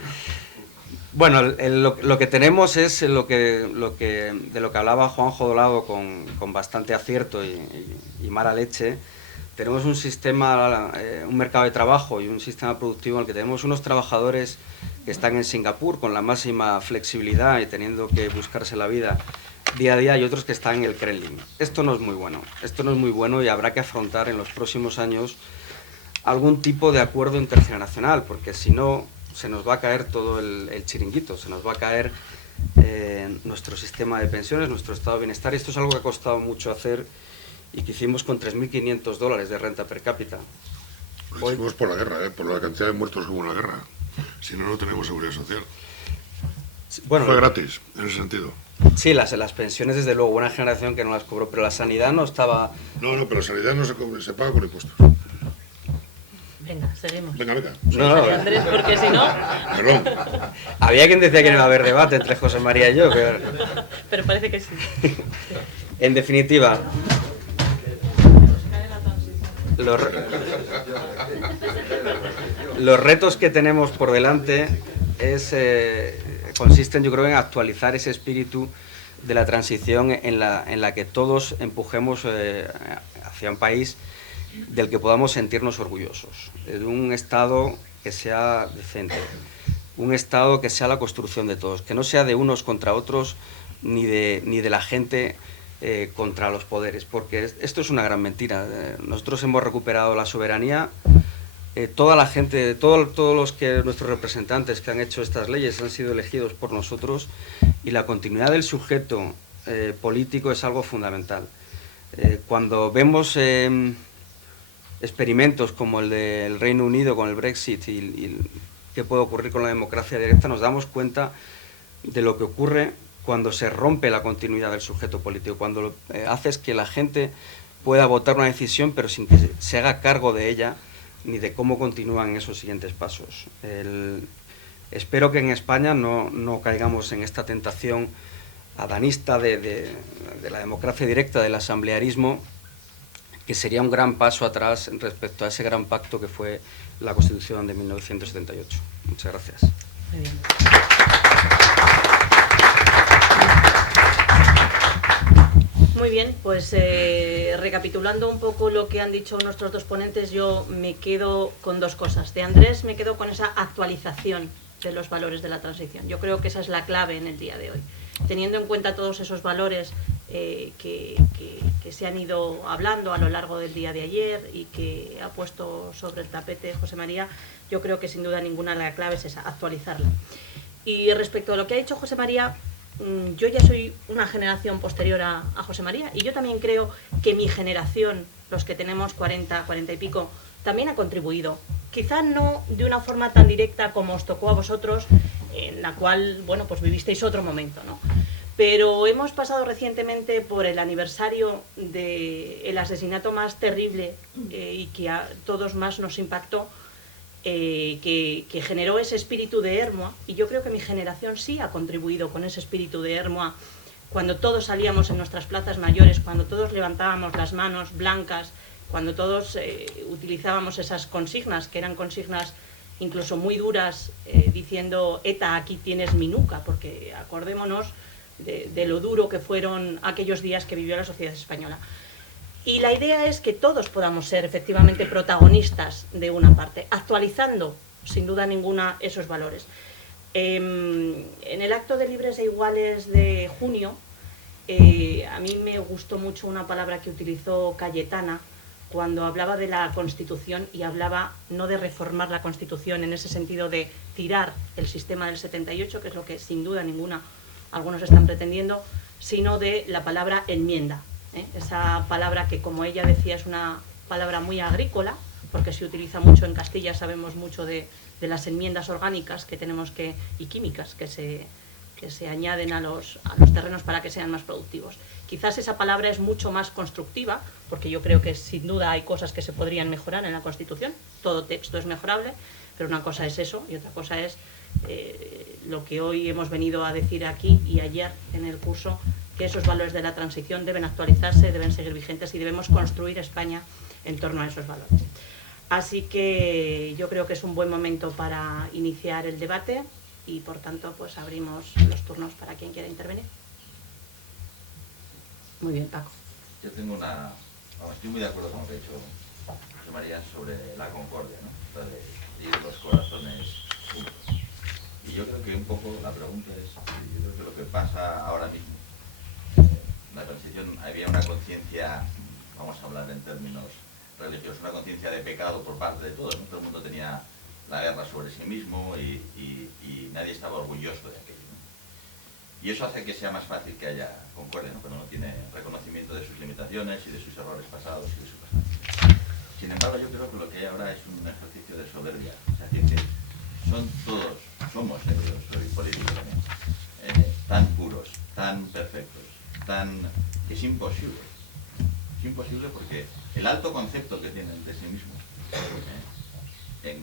Bueno, lo que tenemos es de lo que hablaba Juanjo Dolado con bastante acierto y mala leche. Tenemos un sistema, un mercado de trabajo y un sistema productivo en el que tenemos unos trabajadores que están en Singapur con la máxima flexibilidad y teniendo que buscarse la vida día a día, y otros que están en el Kremlin. Esto no es muy bueno y habrá que afrontar en los próximos años algún tipo de acuerdo internacional, porque si no se nos va a caer todo el chiringuito, se nos va a caer nuestro sistema de pensiones, nuestro estado de bienestar, y esto es algo que ha costado mucho hacer y que hicimos con $3.500 de renta per cápita. Lo hicimos por la guerra, por la cantidad de muertos que hubo en la guerra. Si no, no tenemos seguridad social. Bueno, fue gratis, en ese sentido. Sí, las pensiones, desde luego, una generación que no las cobró, pero la sanidad no estaba... No, pero la sanidad no se paga con impuestos. Venga, seguimos. Venga. No, Andrés, porque si no... Perdón. Había quien decía que no iba a haber debate entre José María y yo. Pero parece que sí. En definitiva... Los retos que tenemos por delante es consisten, yo creo, en actualizar ese espíritu de la transición en la que todos empujemos hacia un país del que podamos sentirnos orgullosos, de un Estado que sea decente, un Estado que sea la construcción de todos, que no sea de unos contra otros ni de la gente contra los poderes, porque esto es una gran mentira. Nosotros hemos recuperado la soberanía, toda la gente, todos nuestros representantes que han hecho estas leyes han sido elegidos por nosotros, y la continuidad del sujeto político es algo fundamental. Cuando vemos experimentos como el del Reino Unido con el Brexit y qué puede ocurrir con la democracia directa, nos damos cuenta de lo que ocurre cuando se rompe la continuidad del sujeto político, cuando haces que la gente pueda votar una decisión pero sin que se haga cargo de ella ni de cómo continúan esos siguientes pasos. Espero que en España no caigamos en esta tentación adanista de la democracia directa, del asamblearismo, que sería un gran paso atrás respecto a ese gran pacto que fue la Constitución de 1978. Muchas gracias. Muy bien. Muy bien, pues recapitulando un poco lo que han dicho nuestros dos ponentes, yo me quedo con dos cosas. De Andrés me quedo con esa actualización de los valores de la transición. Yo creo que esa es la clave en el día de hoy. Teniendo en cuenta todos esos valores que se han ido hablando a lo largo del día de ayer y que ha puesto sobre el tapete José María, yo creo que sin duda ninguna la clave es esa, actualizarla. Y respecto a lo que ha dicho José María, yo ya soy una generación posterior a José María, y yo también creo que mi generación, los que tenemos 40 y pico, también ha contribuido. Quizá no de una forma tan directa como os tocó a vosotros, en la cual, bueno, pues vivisteis otro momento, ¿no? Pero hemos pasado recientemente por el aniversario del asesinato más terrible y que a todos más nos impactó, que generó ese espíritu de Ermua, y yo creo que mi generación sí ha contribuido con ese espíritu de Ermua, cuando todos salíamos en nuestras plazas mayores, cuando todos levantábamos las manos blancas, cuando todos utilizábamos esas consignas, que eran consignas incluso muy duras, diciendo ETA, aquí tienes mi nuca, porque acordémonos de lo duro que fueron aquellos días que vivió la sociedad española. Y la idea es que todos podamos ser efectivamente protagonistas de una parte, actualizando sin duda ninguna esos valores. En el acto de Libres e Iguales de junio, a mí me gustó mucho una palabra que utilizó Cayetana cuando hablaba de la Constitución, y hablaba no de reformar la Constitución en ese sentido de tirar el sistema del 78, que es lo que sin duda ninguna algunos están pretendiendo, sino de la palabra enmienda. Esa palabra que, como ella decía, es una palabra muy agrícola, porque se utiliza mucho en Castilla, sabemos mucho de las enmiendas orgánicas que tenemos y químicas que se añaden a los terrenos para que sean más productivos. Quizás esa palabra es mucho más constructiva, porque yo creo que sin duda hay cosas que se podrían mejorar en la Constitución, todo texto es mejorable, pero una cosa es eso y otra cosa es lo que hoy hemos venido a decir aquí y ayer en el curso, que esos valores de la transición deben actualizarse, deben seguir vigentes y debemos construir España en torno a esos valores. Así que yo creo que es un buen momento para iniciar el debate y, por tanto, pues abrimos los turnos para quien quiera intervenir. Muy bien, Paco. Yo tengo estoy muy de acuerdo con lo que ha dicho José María sobre la concordia, ¿no? Esto de ir los corazones juntos. Y yo creo que un poco la pregunta es, yo creo que lo que pasa ahora mismo, la transición, había una conciencia, vamos a hablar en términos religiosos, una conciencia de pecado por parte de todos, ¿no? Todo el mundo tenía la guerra sobre sí mismo y nadie estaba orgulloso de aquello, ¿no? Y eso hace que sea más fácil que haya concordia, ¿no? Cuando uno tiene reconocimiento de sus limitaciones y de sus errores pasados y de su pasado. Sin embargo, yo creo que lo que hay ahora es un ejercicio de soberbia. Es decir, que somos yo soy político también, tan puros, tan perfectos, que es imposible. Es imposible porque el alto concepto que tienen de sí mismos, en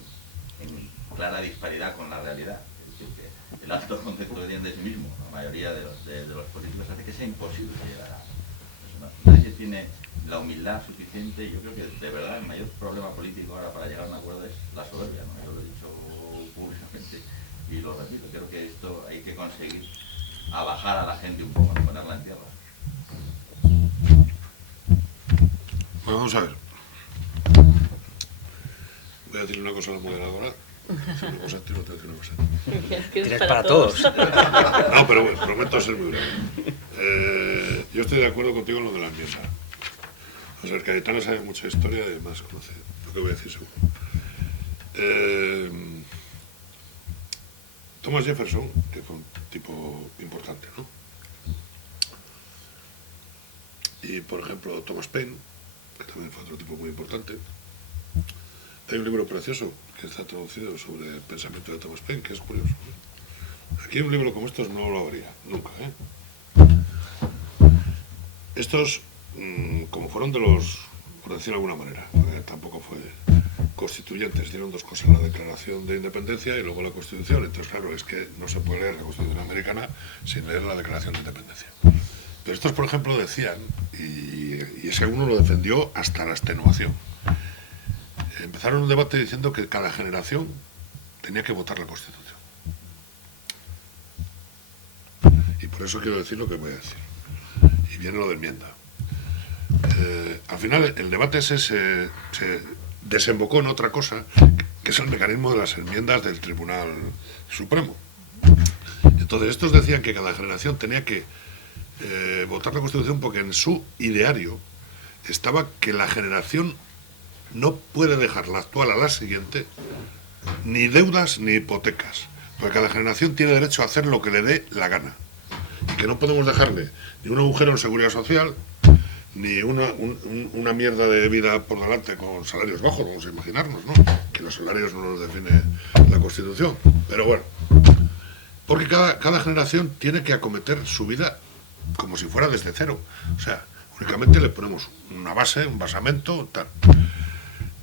clara disparidad con la realidad, es decir, que el alto concepto que tienen de sí mismos, la mayoría de los políticos, hace que sea imposible llegar a eso, ¿no? Nadie tiene la humildad suficiente. Yo creo que de verdad el mayor problema político ahora para llegar a un acuerdo es la soberbia, ¿no? Yo lo he dicho públicamente Y lo repito, creo que esto hay que conseguir a bajar a la gente un poco, a ponerla en tierra. Bueno, vamos a ver. Voy a decir una cosa a la moderadora. Si una cosa a ti, no te voy a decir una cosa a ti. ¿Quieres Tienes para todos. No, pero bueno, prometo ser muy breve. Yo estoy de acuerdo contigo en lo de la enmienda. O sea, Cayetana sabe mucha historia y además conoce lo que voy a decir seguro. Thomas Jefferson, que fue un tipo importante, ¿no? Y, por ejemplo, Thomas Paine, que también fue otro tipo muy importante. Hay un libro precioso que está traducido sobre el pensamiento de Thomas Paine, que es curioso, ¿no? Aquí un libro como estos no lo habría, nunca, ¿eh? Estos, como fueron de los, por decirlo de alguna manera, tampoco fue constituyentes, dieron dos cosas, la Declaración de Independencia y luego la Constitución. Entonces, claro, es que no se puede leer la Constitución americana sin leer la Declaración de Independencia. Pero estos, por ejemplo, decían, y ese uno lo defendió hasta la extenuación, empezaron un debate diciendo que cada generación tenía que votar la Constitución. Y por eso quiero decir lo que voy a decir. Y viene lo de enmienda. Al final el debate ese se desembocó en otra cosa, que es el mecanismo de las enmiendas del Tribunal Supremo. Entonces estos decían que cada generación tenía que votar la Constitución porque en su ideario estaba que la generación no puede dejar la actual a la siguiente ni deudas ni hipotecas, porque cada generación tiene derecho a hacer lo que le dé la gana y que no podemos dejarle ni un agujero en seguridad social ni una mierda de vida por delante con salarios bajos, vamos a imaginarnos, ¿no? Que los salarios no los define la Constitución, pero bueno, porque cada generación tiene que acometer su vida como si fuera desde cero, o sea, únicamente le ponemos una base, un basamento, tal,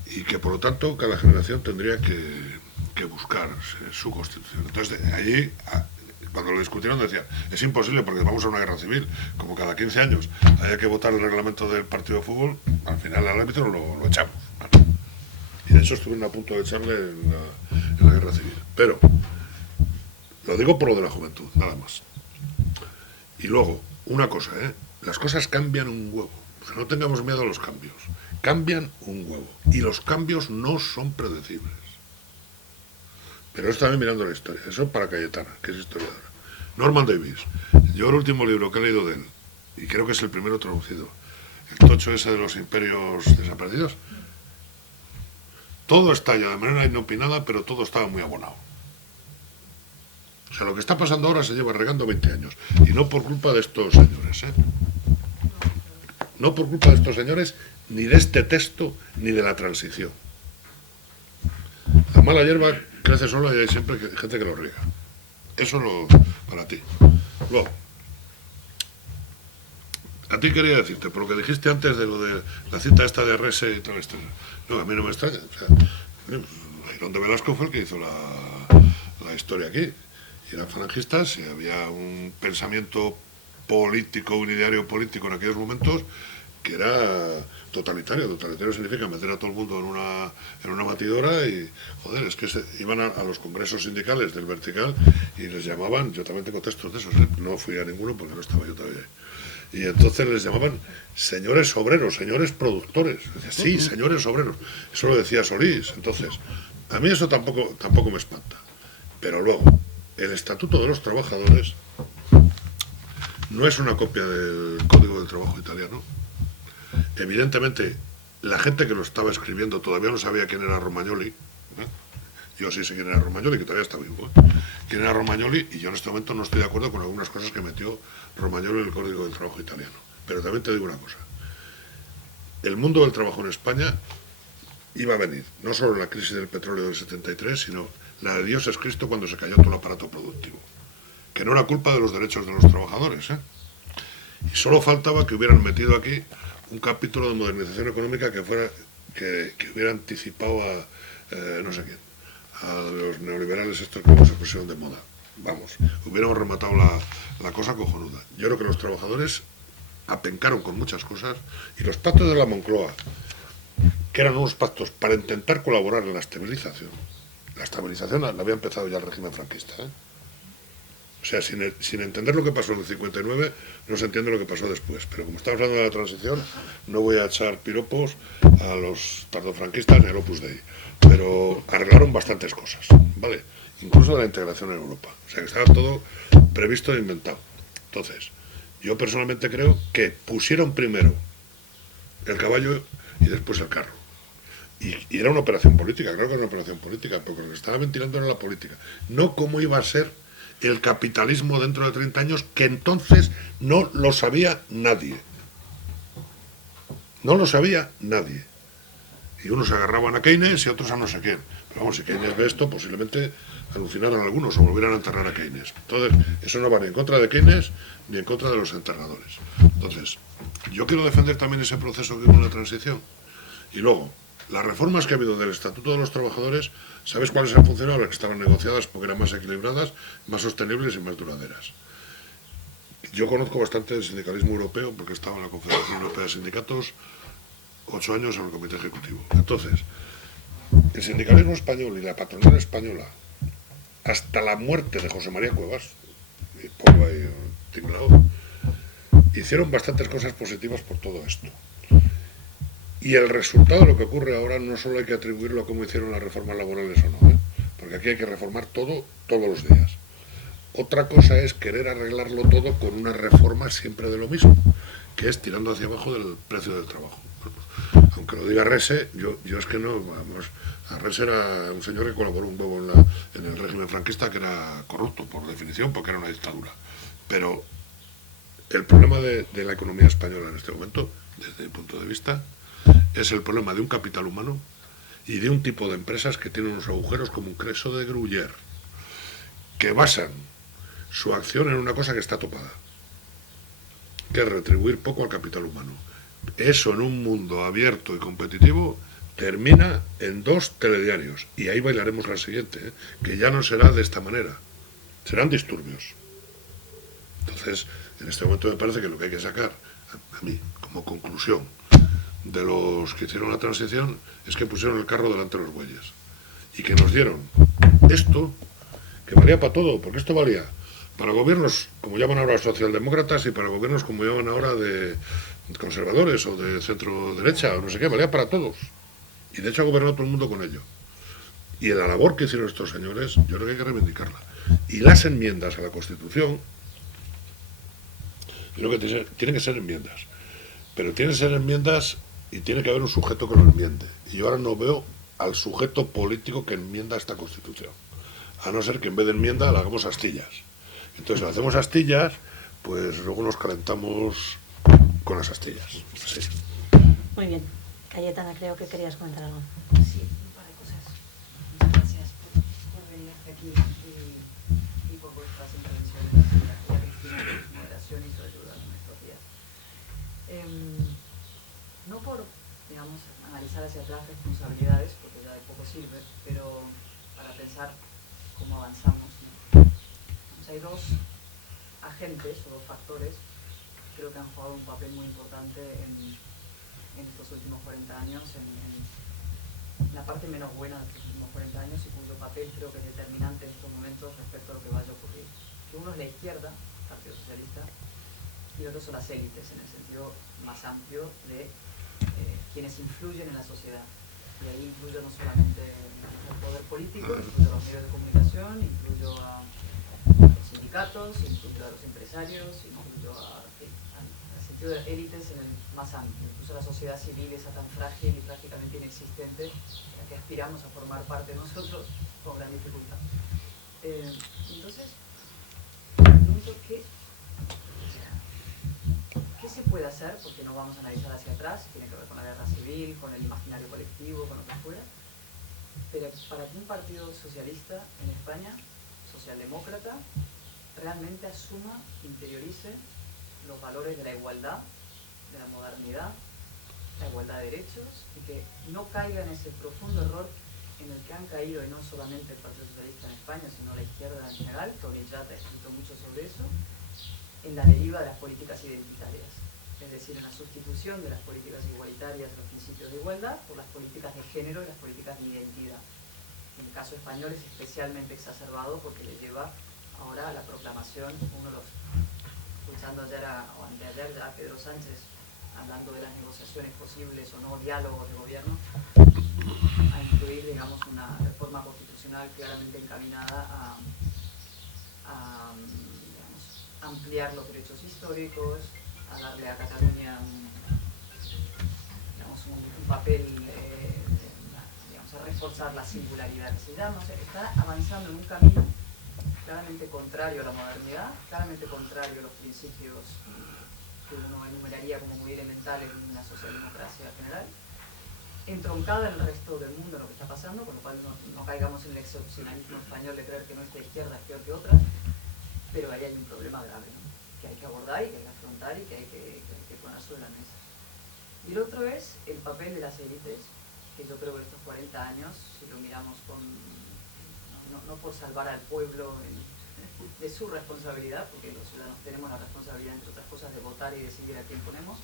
y que por lo tanto cada generación tendría que buscar su Constitución. Entonces, allí, cuando lo discutieron, decían, es imposible porque vamos a una guerra civil, como cada 15 años haya que votar el reglamento del partido de fútbol, al final al árbitro lo echamos, ¿vale? Y de hecho estuvieron a punto de echarle en la guerra civil. Pero, lo digo por lo de la juventud, nada más. Y luego, una cosa, las cosas cambian un huevo, o sea, no tengamos miedo a los cambios, cambian un huevo, y los cambios no son predecibles. Pero eso también mirando la historia, eso para Cayetana, que es historiadora. Norman Davis, yo el último libro que he leído de él, y creo que es el primero traducido, el tocho ese de los imperios desaparecidos, todo está ya de manera inopinada, pero todo estaba muy abonado. O sea, lo que está pasando ahora se lleva regando 20 años, y no por culpa de estos señores, no por culpa de estos señores, ni de este texto, ni de la transición. La mala hierba crece sola y hay siempre gente que lo riega. Eso lo para ti. Luego, a ti quería decirte, por lo que dijiste antes de lo de la cita esta de Rese y tal esto. No, a mí no me extraña. O sea, Girón de Velasco fue el que hizo la historia aquí. Y eran falangistas y había un pensamiento político, un ideario político en aquellos momentos que era totalitario. Totalitario significa meter a todo el mundo en una batidora y, joder, es que iban a los congresos sindicales del Vertical y les llamaban, yo también tengo textos de esos, no fui a ninguno porque no estaba yo todavía. Y entonces les llamaban señores obreros, señores productores. Decía, sí, señores obreros. Eso lo decía Solís. Entonces, a mí eso tampoco me espanta. Pero luego, el Estatuto de los Trabajadores no es una copia del Código del Trabajo italiano. Evidentemente, la gente que lo estaba escribiendo todavía no sabía quién era Romagnoli. Yo sí sé quién era Romagnoli, que todavía está vivo. Quién era Romagnoli, y yo en este momento no estoy de acuerdo con algunas cosas que metió Romagnoli en el Código del Trabajo italiano. Pero también te digo una cosa. El mundo del trabajo en España iba a venir, no solo la crisis del petróleo del 73, sino la de Dios es Cristo cuando se cayó todo el aparato productivo. Que no era culpa de los derechos de los trabajadores, Y solo faltaba que hubieran metido aquí un capítulo de modernización económica que hubiera anticipado a no sé quién, a los neoliberales estos que se pusieron de moda. Vamos, hubiéramos rematado la cosa cojonuda. Yo creo que los trabajadores apencaron con muchas cosas y los pactos de la Moncloa, que eran unos pactos para intentar colaborar en la La estabilización la había empezado ya el régimen franquista, ¿eh? O sea, sin entender lo que pasó en el 59, no se entiende lo que pasó después. Pero como estamos hablando de la transición, no voy a echar piropos a los tardofranquistas ni al Opus Dei. Pero arreglaron bastantes cosas, ¿vale? Incluso la integración en Europa. O sea, que estaba todo previsto e inventado. Entonces, yo personalmente creo que pusieron primero el caballo y después el carro. Y era una operación política, creo que era una operación política, porque lo que estaba ventilando era la política. No cómo iba a ser el capitalismo dentro de 30 años, que entonces no lo sabía nadie. No lo sabía nadie. Y unos agarraban a Keynes y otros a no sé quién. Pero vamos, si Keynes ve esto, posiblemente alucinaran algunos o volvieran a enterrar a Keynes. Entonces, eso no va ni en contra de Keynes ni en contra de los enterradores. Entonces, yo quiero defender también ese proceso que hubo en la transición. Y luego, las reformas que ha habido del Estatuto de los Trabajadores, ¿sabes cuáles han funcionado? Las que estaban negociadas porque eran más equilibradas, más sostenibles y más duraderas. Yo conozco bastante del sindicalismo europeo porque estaba en la Confederación Europea de Sindicatos 8 años en el Comité Ejecutivo. Entonces, el sindicalismo español y la patronal española, hasta la muerte de José María Cuevas, y pongo ahí un tinglado, hicieron bastantes cosas positivas por todo esto. Y el resultado de lo que ocurre ahora no solo hay que atribuirlo a cómo hicieron las reformas laborales o no, ¿eh? Porque aquí hay que reformar todo, todos los días. Otra cosa es querer arreglarlo todo con una reforma siempre de lo mismo, que es tirando hacia abajo del precio del trabajo. Aunque lo diga Rese, yo es que no, vamos, a Rese era un señor que colaboró un huevo en el régimen franquista, que era corrupto por definición, porque era una dictadura. Pero el problema de la economía española en este momento, desde mi punto de vista, es el problema de un capital humano y de un tipo de empresas que tienen unos agujeros como un queso de Gruyère, que basan su acción en una cosa que está topada, que es retribuir poco al capital humano. Eso en un mundo abierto y competitivo termina en 2 telediarios, y ahí bailaremos la siguiente, ¿eh? Que ya no será de esta manera, serán disturbios. Entonces, en este momento me parece que lo que hay que sacar, a mí, como conclusión, de los que hicieron la transición, es que pusieron el carro delante de los bueyes y que nos dieron esto, que valía para todo, porque esto valía para gobiernos como llaman ahora socialdemócratas y para gobiernos como llaman ahora de conservadores o de centro derecha o no sé qué, valía para todos, y de hecho ha gobernado todo el mundo con ello. Y la labor que hicieron estos señores, yo creo que hay que reivindicarla. Y las enmiendas a la Constitución, yo creo que tienen que ser enmiendas, pero tienen que ser enmiendas y tiene que haber un sujeto que lo enmiende. Y yo ahora no veo al sujeto político que enmienda esta Constitución. A no ser que en vez de enmienda la hagamos astillas. Entonces, si hacemos astillas, pues luego nos calentamos con las astillas. Sí. Muy bien. Cayetana, creo que querías comentar algo. Sí, un par de cosas. Muchas gracias por venir hasta aquí y por vuestras intervenciones y a Cristina por su moderación y su ayuda en estos días. No por, digamos, analizar hacia atrás responsabilidades, porque ya de poco sirve, pero para pensar cómo avanzamos, ¿no? Pues hay 2 agentes o 2 factores que creo que han jugado un papel muy importante en estos últimos 40 años, en la parte menos buena de estos últimos 40 años, y cuyo papel creo que es determinante en estos momentos respecto a lo que vaya a ocurrir. Que uno es la izquierda, el Partido Socialista, y otros son las élites, en el sentido más amplio de quienes influyen en la sociedad. Y ahí incluyo no solamente el poder político, incluyo a los medios de comunicación, incluyo a los sindicatos, incluyo a los empresarios, incluyo al sentido de élites en el más amplio, incluso a la sociedad civil, esa tan frágil y prácticamente inexistente, a la que aspiramos a formar parte nosotros con gran dificultad. Entonces, pregunto ¿qué se puede hacer? Porque no vamos a analizar hacia atrás, tiene que ver con la guerra civil, con el imaginario colectivo, con lo que fuera, pero para que un partido socialista en España, socialdemócrata, realmente asuma, interiorice los valores de la igualdad, de la modernidad, la igualdad de derechos, y que no caiga en ese profundo error en el que han caído, y no solamente el Partido Socialista en España, sino la izquierda en general. Tony Jat ha escrito mucho sobre eso, en la deriva de las políticas identitarias, es decir, en la sustitución de las políticas igualitarias, los principios de igualdad, por las políticas de género y las políticas de identidad. En el caso español es especialmente exacerbado porque le lleva ahora a la proclamación, escuchando ayer o anteayer ya a Pedro Sánchez hablando de las negociaciones posibles o no, diálogos de gobierno, a incluir, digamos, una reforma constitucional claramente encaminada a digamos, ampliar los derechos históricos, a darle a Cataluña un papel, digamos, a reforzar la singularidad que se llama. O sea, está avanzando en un camino claramente contrario a la modernidad, claramente contrario a los principios que uno enumeraría como muy elementales en una socialdemocracia general, entroncada en el resto del mundo lo que está pasando, con lo cual no caigamos en el excepcionalismo español de creer que nuestra izquierda es peor que otra, pero ahí hay un problema grave, ¿no?, que hay que abordar y que hay que afrontar y que hay que poner sobre la mesa. Y el otro es el papel de las élites, que yo creo que estos 40 años, si lo miramos no por salvar al pueblo de su responsabilidad, porque los ciudadanos tenemos la responsabilidad, entre otras cosas, de votar y decidir a quién ponemos,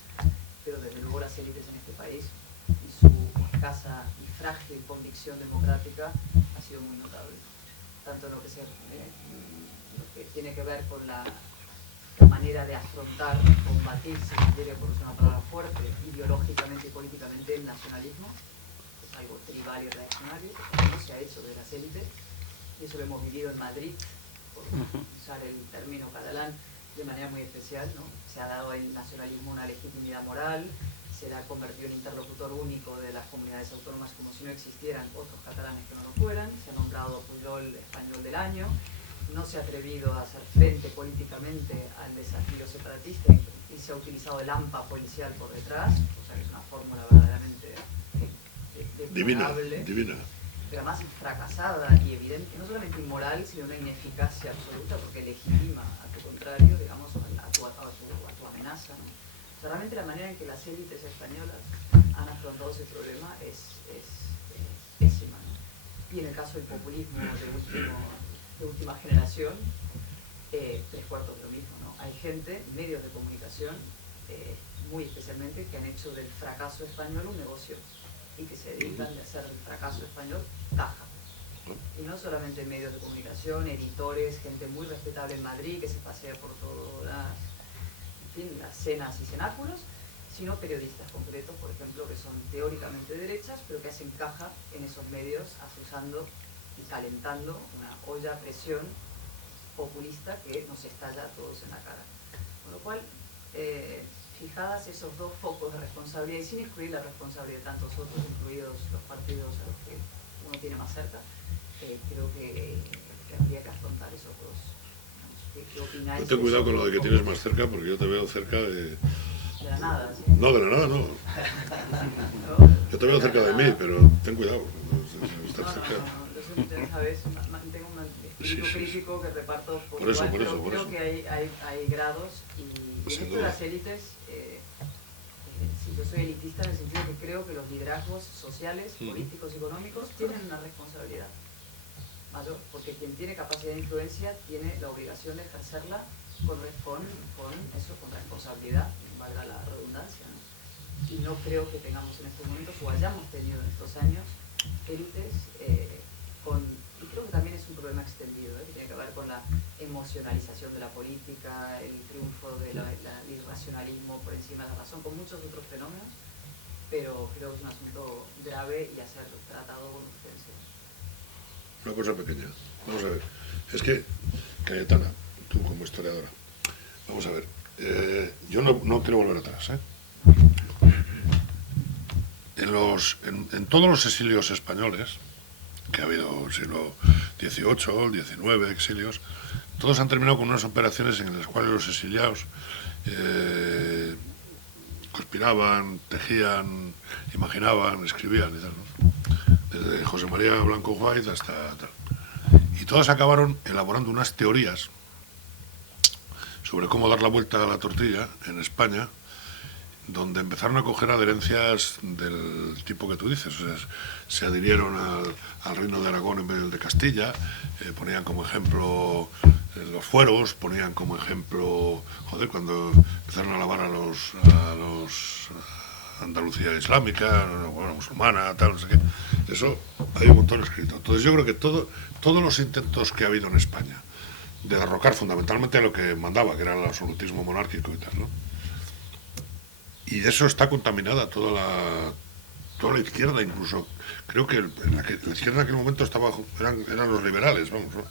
pero desde luego las élites en este país y su escasa y frágil convicción democrática ha sido muy notable. Tanto lo que tiene que ver con la manera de afrontar, combatir, si se quiere, por usar una palabra fuerte, ideológicamente y políticamente, el nacionalismo, que es algo tribal y reaccionario, que no se ha hecho de las élites, y eso lo hemos vivido en Madrid, por usar el término catalán, de manera muy especial, ¿no? Se ha dado al nacionalismo una legitimidad moral, se le ha convertido en interlocutor único de las comunidades autónomas como si no existieran otros catalanes que no lo fueran, se ha nombrado Pujol Español del Año, no se ha atrevido a hacer frente políticamente al desafío separatista y se ha utilizado el AMPA policial por detrás, o sea que es una fórmula verdaderamente divina, pero además fracasada y evidente, no solamente inmoral, sino una ineficacia absoluta porque legitima a tu contrario, digamos, a tu amenaza, ¿no? O sea, realmente la manera en que las élites españolas han afrontado ese problema es pésima, ¿no? Y en el caso del populismo de última generación, 3/4 de lo mismo, ¿no? Hay gente, medios de comunicación, muy especialmente, que han hecho del fracaso español un negocio y que se dedican a hacer el fracaso español caja. Y no solamente medios de comunicación, editores, gente muy respetable en Madrid que se pasea por todas las cenas y cenáculos, sino periodistas concretos, por ejemplo, que son teóricamente derechas, pero que hacen caja en esos medios, azuzando y calentando una olla a presión populista que nos estalla a todos en la cara. Con lo cual, fijadas esos dos focos de responsabilidad, y sin excluir la responsabilidad de tantos otros, incluidos los partidos a los que uno tiene más cerca, creo que habría que afrontar esos dos. ¿Qué opináis? Ten cuidado con lo de que tienes más cerca, porque yo te veo cerca de... De la nada, ¿sí? No, de la nada no. Yo te veo cerca de mí, pero ten cuidado. Estar cerca. Yo, ¿sabes? Mantengo un espíritu crítico que reparto por eso. Creo que hay grados y en esto de las élites, si yo soy elitista en el sentido que creo que los liderazgos sociales, políticos y económicos tienen una responsabilidad mayor, porque quien tiene capacidad de influencia tiene la obligación de ejercerla con responsabilidad, valga la redundancia, ¿no? Y no creo que tengamos en estos momentos, o hayamos tenido en estos años, élites y creo que también es un problema extendido, que tiene que ver con la emocionalización de la política, el triunfo del irracionalismo por encima de la razón, con muchos otros fenómenos, pero creo que es un asunto grave y a ser tratado con urgencia. Una cosa pequeña, vamos a ver, es que, Cayetana, tú como historiadora, vamos a ver, yo no quiero volver atrás, En todos los exilios españoles, que ha habido en el siglo XVIII, XIX, exilios, todos han terminado con unas operaciones en las cuales los exiliados conspiraban, tejían, imaginaban, escribían y tal, ¿no? Desde José María Blanco White hasta tal. Y todos acabaron elaborando unas teorías sobre cómo dar la vuelta a la tortilla en España, donde empezaron a coger adherencias del tipo que tú dices. O sea, se adhirieron al reino de Aragón en vez del de Castilla, ponían como ejemplo los fueros, ponían como ejemplo, cuando empezaron a alabar a Andalucía islámica, bueno, musulmana, tal, no sé qué. Eso hay un montón escrito. Entonces yo creo que todos los intentos que ha habido en España de derrocar fundamentalmente lo que mandaba, que era el absolutismo monárquico y tal, ¿no? Y de eso está contaminada toda la izquierda, incluso creo que la izquierda en aquel momento eran los liberales, vamos, ¿no?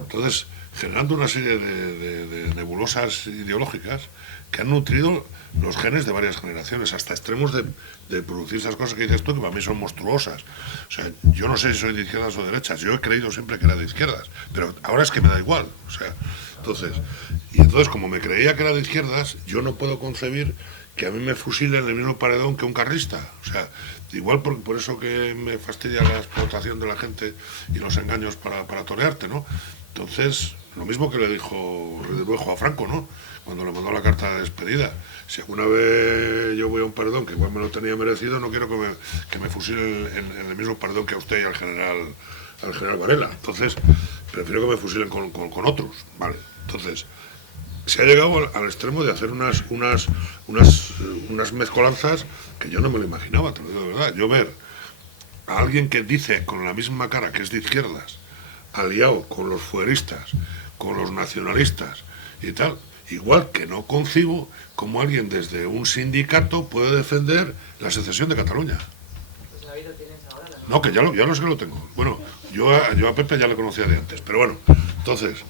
Entonces, generando una serie de nebulosas ideológicas que han nutrido los genes de varias generaciones, hasta extremos de producir esas cosas que dices tú, que para mí son monstruosas. O sea, yo no sé si soy de izquierdas o de derechas, yo he creído siempre que era de izquierdas, pero ahora es que me da igual. O sea, entonces, como me creía que era de izquierdas, yo no puedo concebir que a mí me fusilen en el mismo paredón que un carlista. O sea, igual por eso que me fastidia la explotación de la gente y los engaños para torearte, ¿no? Entonces, lo mismo que le dijo Reduejo a Franco, ¿no? Cuando le mandó la carta de despedida. Si alguna vez yo voy a un paredón, que igual me lo tenía merecido, no quiero que me fusilen en el mismo paredón que a usted y al general Varela. Entonces, prefiero que me fusilen con otros, ¿vale? Entonces, se ha llegado al extremo de hacer unas mezcolanzas que yo no me lo imaginaba, te lo digo de verdad. Yo ver a alguien que dice con la misma cara que es de izquierdas, aliado con los fueristas, con los nacionalistas y tal, igual que no concibo cómo alguien desde un sindicato puede defender la secesión de Cataluña. Pues David, lo tienes ahora. No, que ya no sé que lo tengo. Bueno, yo a Pepe ya le conocía de antes, pero bueno, entonces,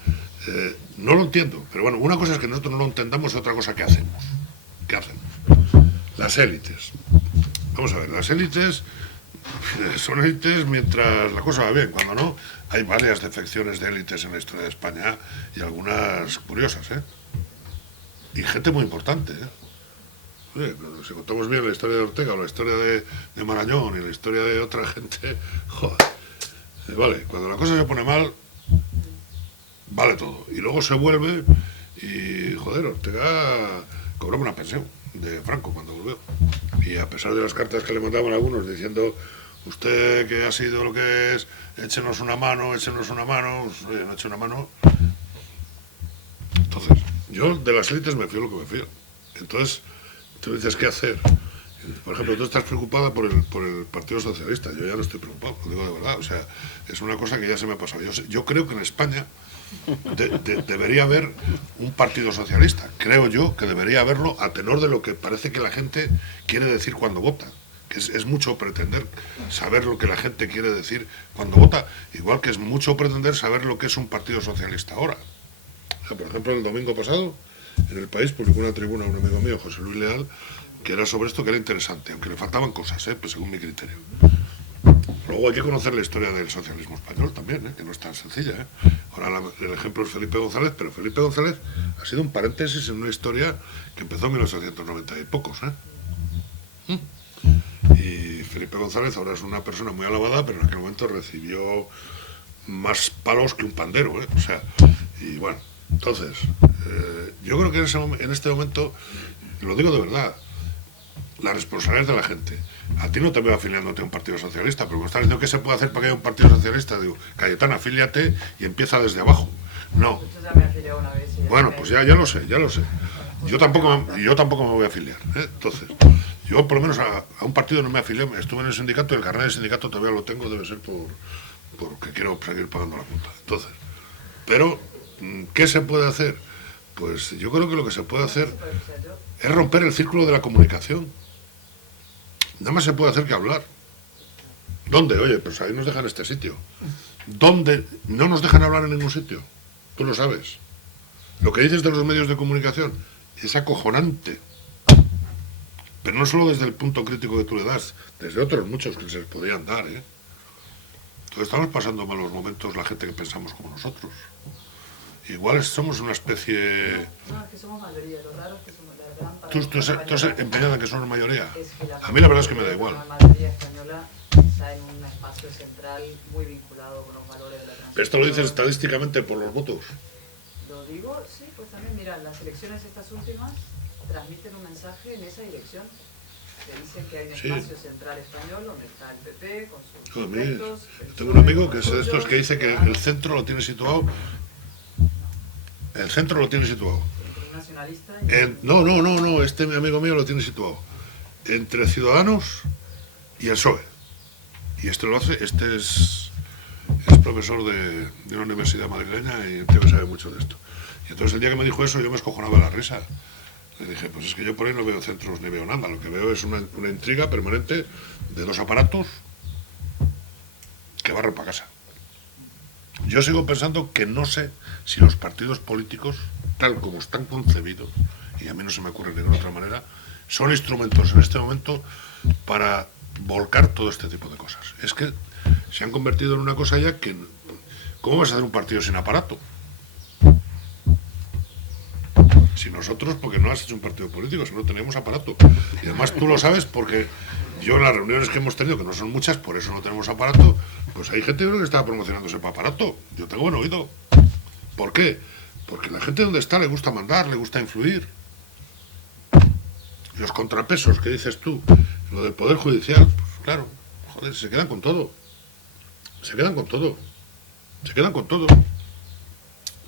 no lo entiendo. Pero bueno, una cosa es que nosotros no lo entendamos y otra cosa que hacemos. ¿Qué hacemos? Las élites. Vamos a ver, las élites son élites mientras la cosa va bien. Cuando no, hay varias defecciones de élites en la historia de España y algunas curiosas, ¿eh? Y gente muy importante, ¿eh? Oye, si contamos bien la historia de Ortega o la historia de Marañón y la historia de otra gente, joder. Vale, cuando la cosa se pone mal, vale todo. Y luego se vuelve y, joder, Ortega cobró una pensión de Franco cuando volvió. Y a pesar de las cartas que le mandaban algunos diciendo, usted que ha sido lo que es, échenos una mano, oye, no eche una mano. Entonces, yo de las élites me fío lo que me fío. Entonces, tú dices, ¿qué hacer? Por ejemplo, tú estás preocupada por el Partido Socialista. Yo ya no estoy preocupado, lo digo de verdad. O sea, es una cosa que ya se me ha pasado. Yo creo que en España debería haber un Partido Socialista. Creo yo que debería haberlo a tenor de lo que parece que la gente quiere decir cuando vota. Que es mucho pretender saber lo que la gente quiere decir cuando vota, igual que es mucho pretender saber lo que es un Partido Socialista ahora. O sea, por ejemplo, el domingo pasado, en El País, publicó una tribuna un amigo mío, José Luis Leal, que era sobre esto, que era interesante, aunque le faltaban cosas, pues según mi criterio. Luego hay que conocer la historia del socialismo español también, que no es tan sencilla. Ahora el ejemplo es Felipe González, pero Felipe González ha sido un paréntesis en una historia que empezó en 1890 y pocos. Y Felipe González ahora es una persona muy alabada, pero en aquel momento recibió más palos que un pandero. O sea, y bueno, entonces, yo creo que en este momento, lo digo de verdad, la responsabilidad es de la gente. A ti no te veo afiliándote a un partido socialista, pero como estás diciendo, ¿qué se puede hacer para que haya un partido socialista? Digo, Cayetana, afíliate y empieza desde abajo. No. Bueno, pues ya lo sé. Yo tampoco me voy a afiliar. Entonces, yo por lo menos a un partido no me afilié. Estuve en el sindicato y el carnet del sindicato todavía lo tengo, debe ser porque quiero seguir pagando la cuota. Entonces, pero, ¿qué se puede hacer? Pues yo creo que lo que se puede hacer es romper el círculo de la comunicación. Nada más se puede hacer que hablar. ¿Dónde? Oye, pues ahí nos dejan este sitio. ¿Dónde? No nos dejan hablar en ningún sitio. Tú lo sabes. Lo que dices de los medios de comunicación es acojonante. Pero no solo desde el punto crítico que tú le das, desde otros muchos que se les podrían dar, Entonces estamos pasando malos momentos la gente que pensamos como nosotros. Igual somos una especie... No, es que somos mayoría, lo raro es que somos la gran ¿Tú estás empeñada en que somos mayoría? Es que A mí la verdad es que me da igual. La mayoría española está en un espacio central muy vinculado con los valores de la transición. ¿Pero esto lo dices estadísticamente por los votos? Lo digo, sí, pues también, mira, las elecciones estas últimas transmiten un mensaje en esa dirección. Que dicen que hay un espacio central español donde está el PP con sus aspectos. Tengo un amigo que es de estos que dice que el centro lo tiene situado. El centro lo tiene situado. Nacionalista. No, este mi amigo mío lo tiene situado entre Ciudadanos y el PSOE. Y este lo hace, este es profesor de una universidad madrileña y creo que sabe mucho de esto. Y entonces el día que me dijo eso yo me escojonaba la risa. Le dije, pues es que yo por ahí no veo centros ni veo nada, lo que veo es una intriga permanente de dos aparatos que barren para casa. Yo sigo pensando que no sé si los partidos políticos, tal como están concebidos, y a mí no se me ocurre de ninguna otra manera, son instrumentos en este momento para volcar todo este tipo de cosas. Es que se han convertido en una cosa ya que... ¿Cómo vas a hacer un partido sin aparato? Si nosotros, porque no has hecho un partido político, si no tenemos aparato. Y además tú lo sabes porque yo en las reuniones que hemos tenido, que no son muchas, por eso no tenemos aparato, pues hay gente que está promocionándose para aparato. Yo tengo buen oído. ¿Por qué? Porque la gente donde está le gusta mandar, le gusta influir. Los contrapesos que dices tú, lo del Poder Judicial, pues claro, joder, se quedan con todo. Se quedan con todo. Se quedan con todo.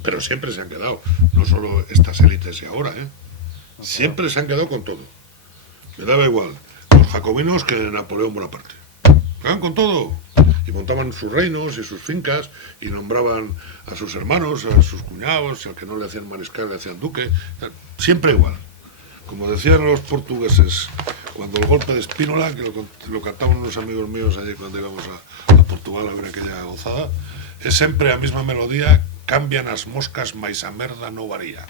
Pero siempre se han quedado, no solo estas élites y ahora, ¿eh? Siempre se han quedado con todo. Me daba igual los jacobinos que Napoleón Bonaparte. Se quedaban con todo. Y montaban sus reinos y sus fincas y nombraban a sus hermanos, a sus cuñados, y al que no le hacían mariscal le hacían duque. Siempre igual. Como decían los portugueses, cuando el golpe de Espínola, que lo cantaban unos amigos míos ayer cuando íbamos a Portugal a ver aquella gozada, es sempre a mesma melodía, cambian as moscas, mais a merda no varía.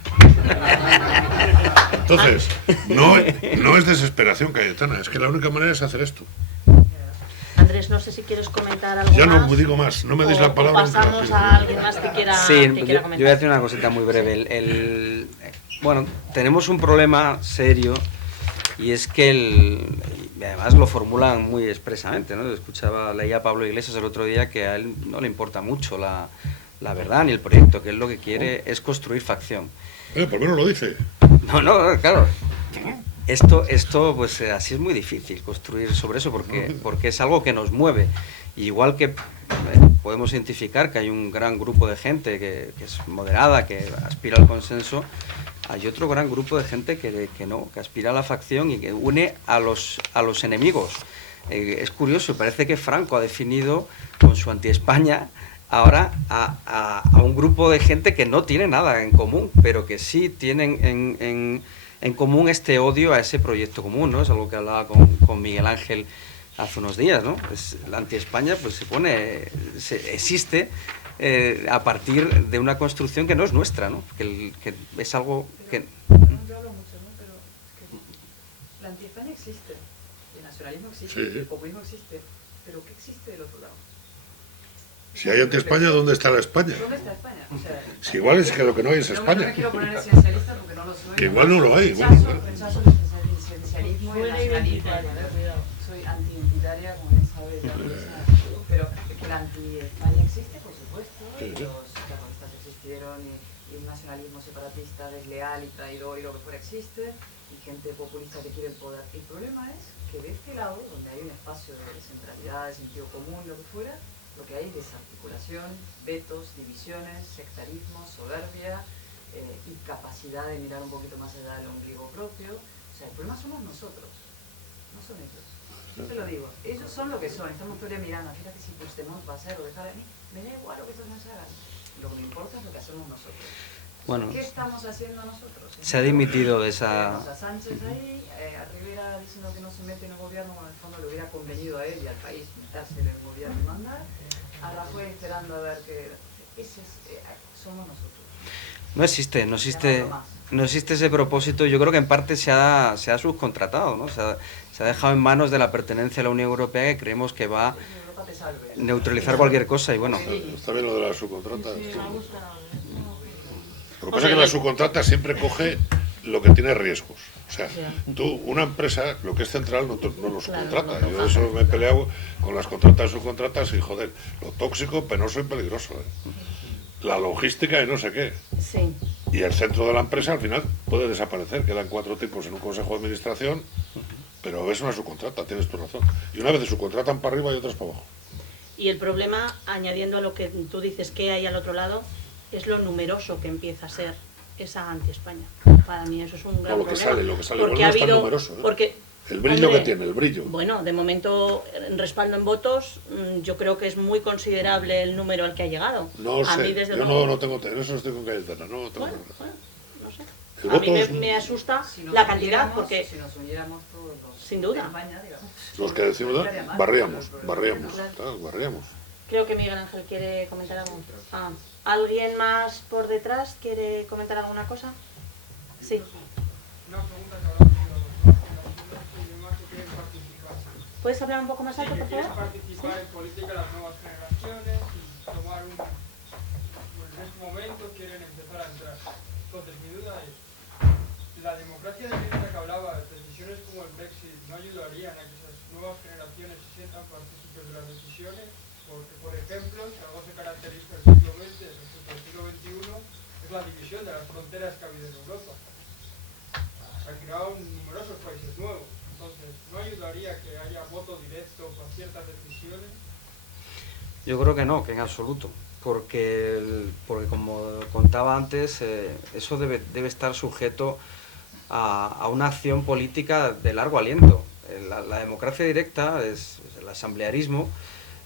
Entonces, no es desesperación, Cayetana, es que la única manera es hacer esto. Andrés, no sé si quieres comentar algo Ya más. no digo más, no me deis la palabra. O pasamos a alguien más que quiera, Sí, que quiera yo comentar. voy a decir una cosita muy breve. Bueno, tenemos un problema serio y es que y además lo formulan muy expresamente, ¿no? Leía a Pablo Iglesias el otro día que a él no le importa mucho la verdad ni el proyecto, que él lo que quiere es construir facción. Por lo menos lo dice. No, claro. Esto pues así es muy difícil construir sobre eso porque es algo que nos mueve. Igual que podemos identificar que hay un gran grupo de gente que es moderada, que aspira al consenso, hay otro gran grupo de gente que aspira a la facción y que une a los enemigos. Es curioso, parece que Franco ha definido con su anti-España ahora a un grupo de gente que no tiene nada en común, pero que sí tienen en común este odio a ese proyecto común, ¿no? Es algo que hablaba con Miguel Ángel hace unos días, ¿no? La anti-España pues existe a partir de una construcción que no es nuestra, ¿no? Que es algo que... Yo hablo mucho, ¿no? Pero es que la anti-España existe, el nacionalismo existe, Sí. el populismo existe, pero ¿qué existe del otro lado? Si hay anti-España, ¿dónde está la España? ¿Dónde está España? O sea, Si igual es que lo que no hay es no España. me quiero poner esencialista porque no lo soy. Que igual no lo hay, Rechazo, bueno. rechazo el esencialismo y el Fuera nacionalismo. identitaria, cuidado. Soy anti-identitaria, como bien sabe, pero que la anti-España existe, por supuesto, y los terroristas existieron, y un nacionalismo separatista desleal y traidor y lo que fuera existe, y gente populista que quiere el poder. El problema es que de este lado, donde hay un espacio de centralidad, de sentido común, lo que fuera, lo que hay es desarticulación, vetos, divisiones, sectarismo, soberbia, incapacidad de mirar un poquito más allá del ombligo propio. O sea, el problema somos nosotros, no son ellos. Yo te lo digo, ellos son lo que son, estamos todavía mirando, fíjate si Puigdemont va a ser o dejar a mí, me da igual lo que estos no se hagan. Lo que me importa es lo que hacemos nosotros. Bueno, ¿Qué estamos haciendo nosotros? se ha dimitido de esa... Tenemos a Sánchez ahí, a Rivera diciendo que no se mete en el gobierno, cuando en el fondo le hubiera convenido a él y al país meterse en el gobierno y mandar. A Rajoy esperando a ver qué... somos nosotros. No existe ese propósito. Yo creo que en parte se ha subcontratado, ¿no? Se ha dejado en manos de la pertenencia a la Unión Europea, que creemos que va a Europa te salve. neutralizar cualquier cosa y bueno... Está bien lo de la subcontrata. Sí, me gusta. Lo que pasa es que la subcontrata siempre coge lo que tiene riesgos. O sea, una empresa, lo que es central, no lo subcontrata. Claro, Yo eso me he peleado con las contratas subcontratas y joder, lo tóxico, penoso y peligroso. La logística y no sé qué. Sí. Y el centro de la empresa al final puede desaparecer. Quedan 4 tipos en un consejo de administración, pero es una subcontrata, tienes tu razón. Y una vez se subcontratan para arriba y otras para abajo. Y el problema, añadiendo a lo que tú dices que hay al otro lado, es lo numeroso que empieza a ser esa anti-España. Para mí eso es un gran No, lo que problema. sale, porque igual no es tan numeroso, ¿eh? Porque ¿El brillo Hombre, que tiene? El brillo. Bueno, de momento, en respaldo en votos, yo creo que es muy considerable el número al que ha llegado. No A sé, mí, desde yo luego... no tengo... En eso estoy con Cayetana, no tengo... Bueno, no sé. El A voto mí es- me asusta Si nos la cantidad, uniéramos- porque... Si nos uniéramos todos los Sin duda. de España, digamos, Los que decimos, estaría mal, barríamos, pero el barríamos, problema es claro, barríamos. Creo que Miguel Ángel quiere comentar algo. ¿Alguien más por detrás quiere comentar alguna cosa? Sí. Una pregunta que hablamos de los generaciones y demás que quieren participar. ¿Puedes hablar un poco más Sí, alto, que por quieren favor? participar en política las nuevas generaciones y tomar un... Pues en este momento quieren empezar a entrar. Entonces, mi duda es, ¿la democracia directa que hablaba, decisiones como el Brexit, no ayudarían a que esas nuevas generaciones se sientan partícipes de las decisiones? Porque, por ejemplo, si algo se caracteriza del siglo XX respecto al siglo XXI, es la división de las fronteras que ha habido en Europa. Se han creado numerosos países nuevos. Entonces, ¿no ayudaría que haya voto directo para ciertas decisiones? Yo creo que no, que en absoluto, porque como contaba antes, eso debe estar sujeto a una acción política de largo aliento. La democracia directa, el asamblearismo,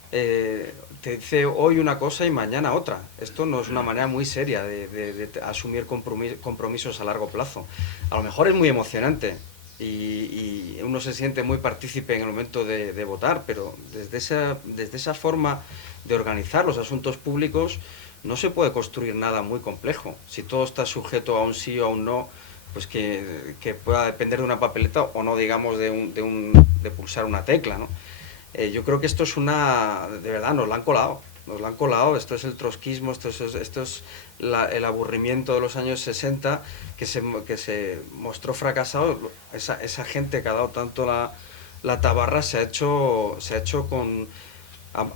te dice hoy una cosa y mañana otra. Esto no es una manera muy seria de asumir compromisos a largo plazo. A lo mejor es muy emocionante y uno se siente muy partícipe en el momento de votar, pero desde esa forma de organizar los asuntos públicos no se puede construir nada muy complejo. Si todo está sujeto a un sí o a un no, pues que pueda depender de una papeleta o no, digamos, de pulsar una tecla, ¿no? Yo creo que esto es de verdad, nos la han colado, esto es el trotskismo, esto es el aburrimiento de los años 60 que se mostró fracasado. Esa gente que ha dado tanto la tabarra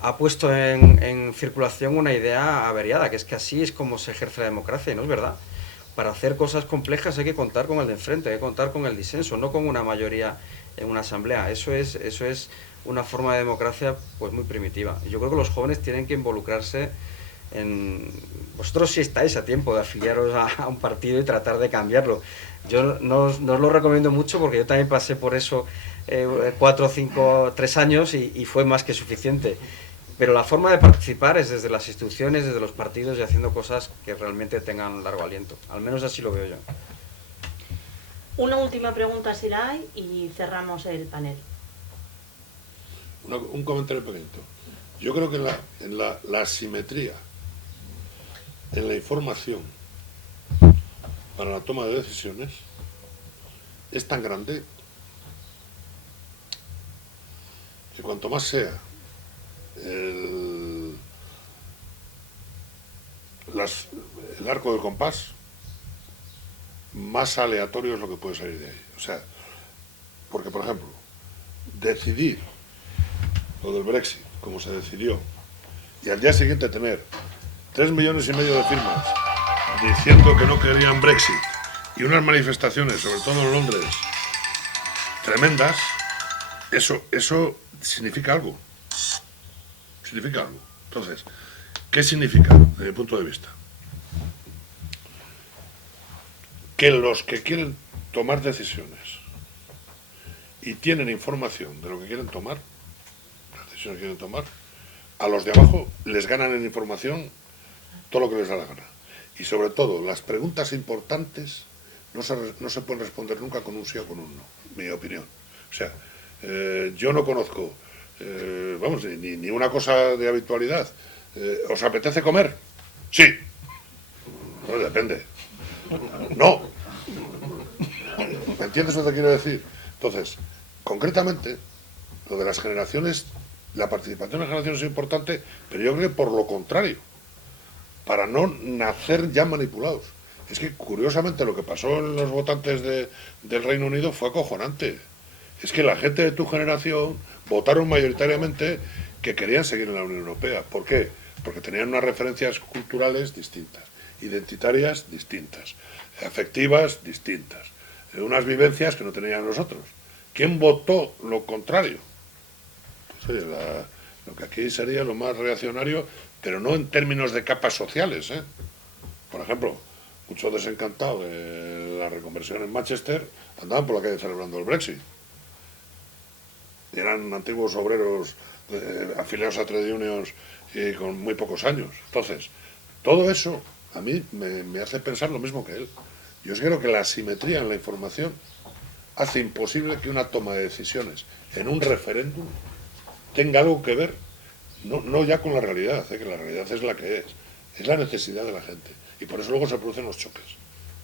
ha puesto en circulación una idea averiada, que es que así es como se ejerce la democracia, y no es verdad. Para hacer cosas complejas hay que contar con el de enfrente, hay que contar con el disenso, no con una mayoría en una asamblea. Eso es una forma de democracia pues muy primitiva. Yo creo que los jóvenes tienen que involucrarse en... Vosotros sí estáis a tiempo de afiliaros a un partido y tratar de cambiarlo. Yo no os lo recomiendo mucho porque yo también pasé por eso 4, 5, 3 años y fue más que suficiente. Pero la forma de participar es desde las instituciones, desde los partidos y haciendo cosas que realmente tengan largo aliento. Al menos así lo veo yo. Una última pregunta si la hay y cerramos el panel. Un comentario pequeñito. Yo creo que en la asimetría en la información para la toma de decisiones es tan grande que cuanto más sea el arco del compás, más aleatorio es lo que puede salir de ahí. O sea, porque por ejemplo, decidir lo del Brexit, como se decidió, y al día siguiente tener 3,5 millones de firmas diciendo que no querían Brexit y unas manifestaciones, sobre todo en Londres, tremendas, eso significa algo. Significa algo. Entonces, ¿qué significa desde mi punto de vista? Que los que quieren tomar decisiones y tienen información de lo que quieren tomar, las decisiones que quieren tomar, a los de abajo les ganan en información todo lo que les da la gana. Y sobre todo, las preguntas importantes no se pueden responder nunca con un sí o con un no, mi opinión. O sea, yo no conozco, vamos, ni una cosa de habitualidad. ¿Os apetece comer? Sí. No, depende. No. ¿Me entiendes lo que quiero decir? Entonces, concretamente, lo de las generaciones, la participación en las generaciones es importante, pero yo creo que por lo contrario, para no nacer ya manipulados. Es que, curiosamente, lo que pasó en los votantes del Reino Unido fue acojonante. Es que la gente de tu generación votaron mayoritariamente que querían seguir en la Unión Europea. ¿Por qué? Porque tenían unas referencias culturales distintas, identitarias distintas, afectivas distintas, unas vivencias que no tenían los otros. ¿Quién votó lo contrario? Pues oye, lo que aquí sería lo más reaccionario, pero no en términos de capas sociales, ¿eh? Por ejemplo, muchos desencantados de la reconversión en Manchester andaban por la calle celebrando el Brexit. y eran antiguos obreros afiliados a trade unions y con muy pocos años. Entonces, todo eso a mí me hace pensar lo mismo que él. Yo creo que la asimetría en la información hace imposible que una toma de decisiones en un referéndum tenga algo que ver, no ya con la realidad, que la realidad es la que es la necesidad de la gente. Y por eso luego se producen los choques.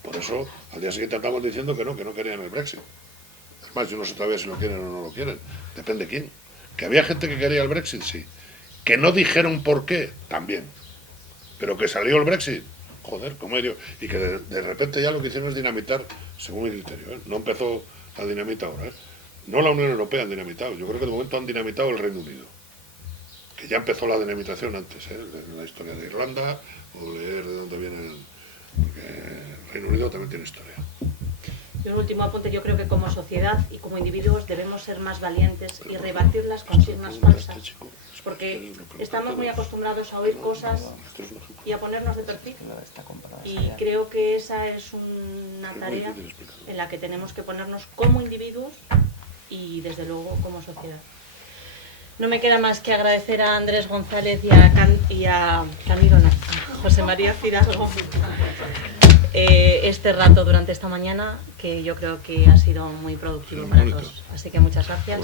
Por eso al día siguiente estamos diciendo que no querían el Brexit. Además, yo no sé todavía si lo quieren o no lo quieren. Depende de quién. Que había gente que quería el Brexit, sí. Que no dijeron por qué, también. Pero que salió el Brexit, joder, como ellos. Y que de repente ya lo que hicieron es dinamitar, según mi criterio, ¿eh? No empezó la dinamita ahora, ¿eh? No la Unión Europea han dinamitado. Yo creo que de momento han dinamitado el Reino Unido. Que ya empezó la dinamitación antes, ¿eh? En la historia de Irlanda, o leer de dónde viene porque el Reino Unido también tiene historia. Y un último apunte, yo creo que como sociedad y como individuos debemos ser más valientes y rebatir las consignas falsas, porque estamos muy acostumbrados a oír cosas y a ponernos de perfil, y creo que esa es una tarea en la que tenemos que ponernos como individuos y desde luego como sociedad. No me queda más que agradecer a Andrés González y a José María Fidalgo este rato durante esta mañana, que yo creo que ha sido muy productivo para todos. Así que muchas gracias.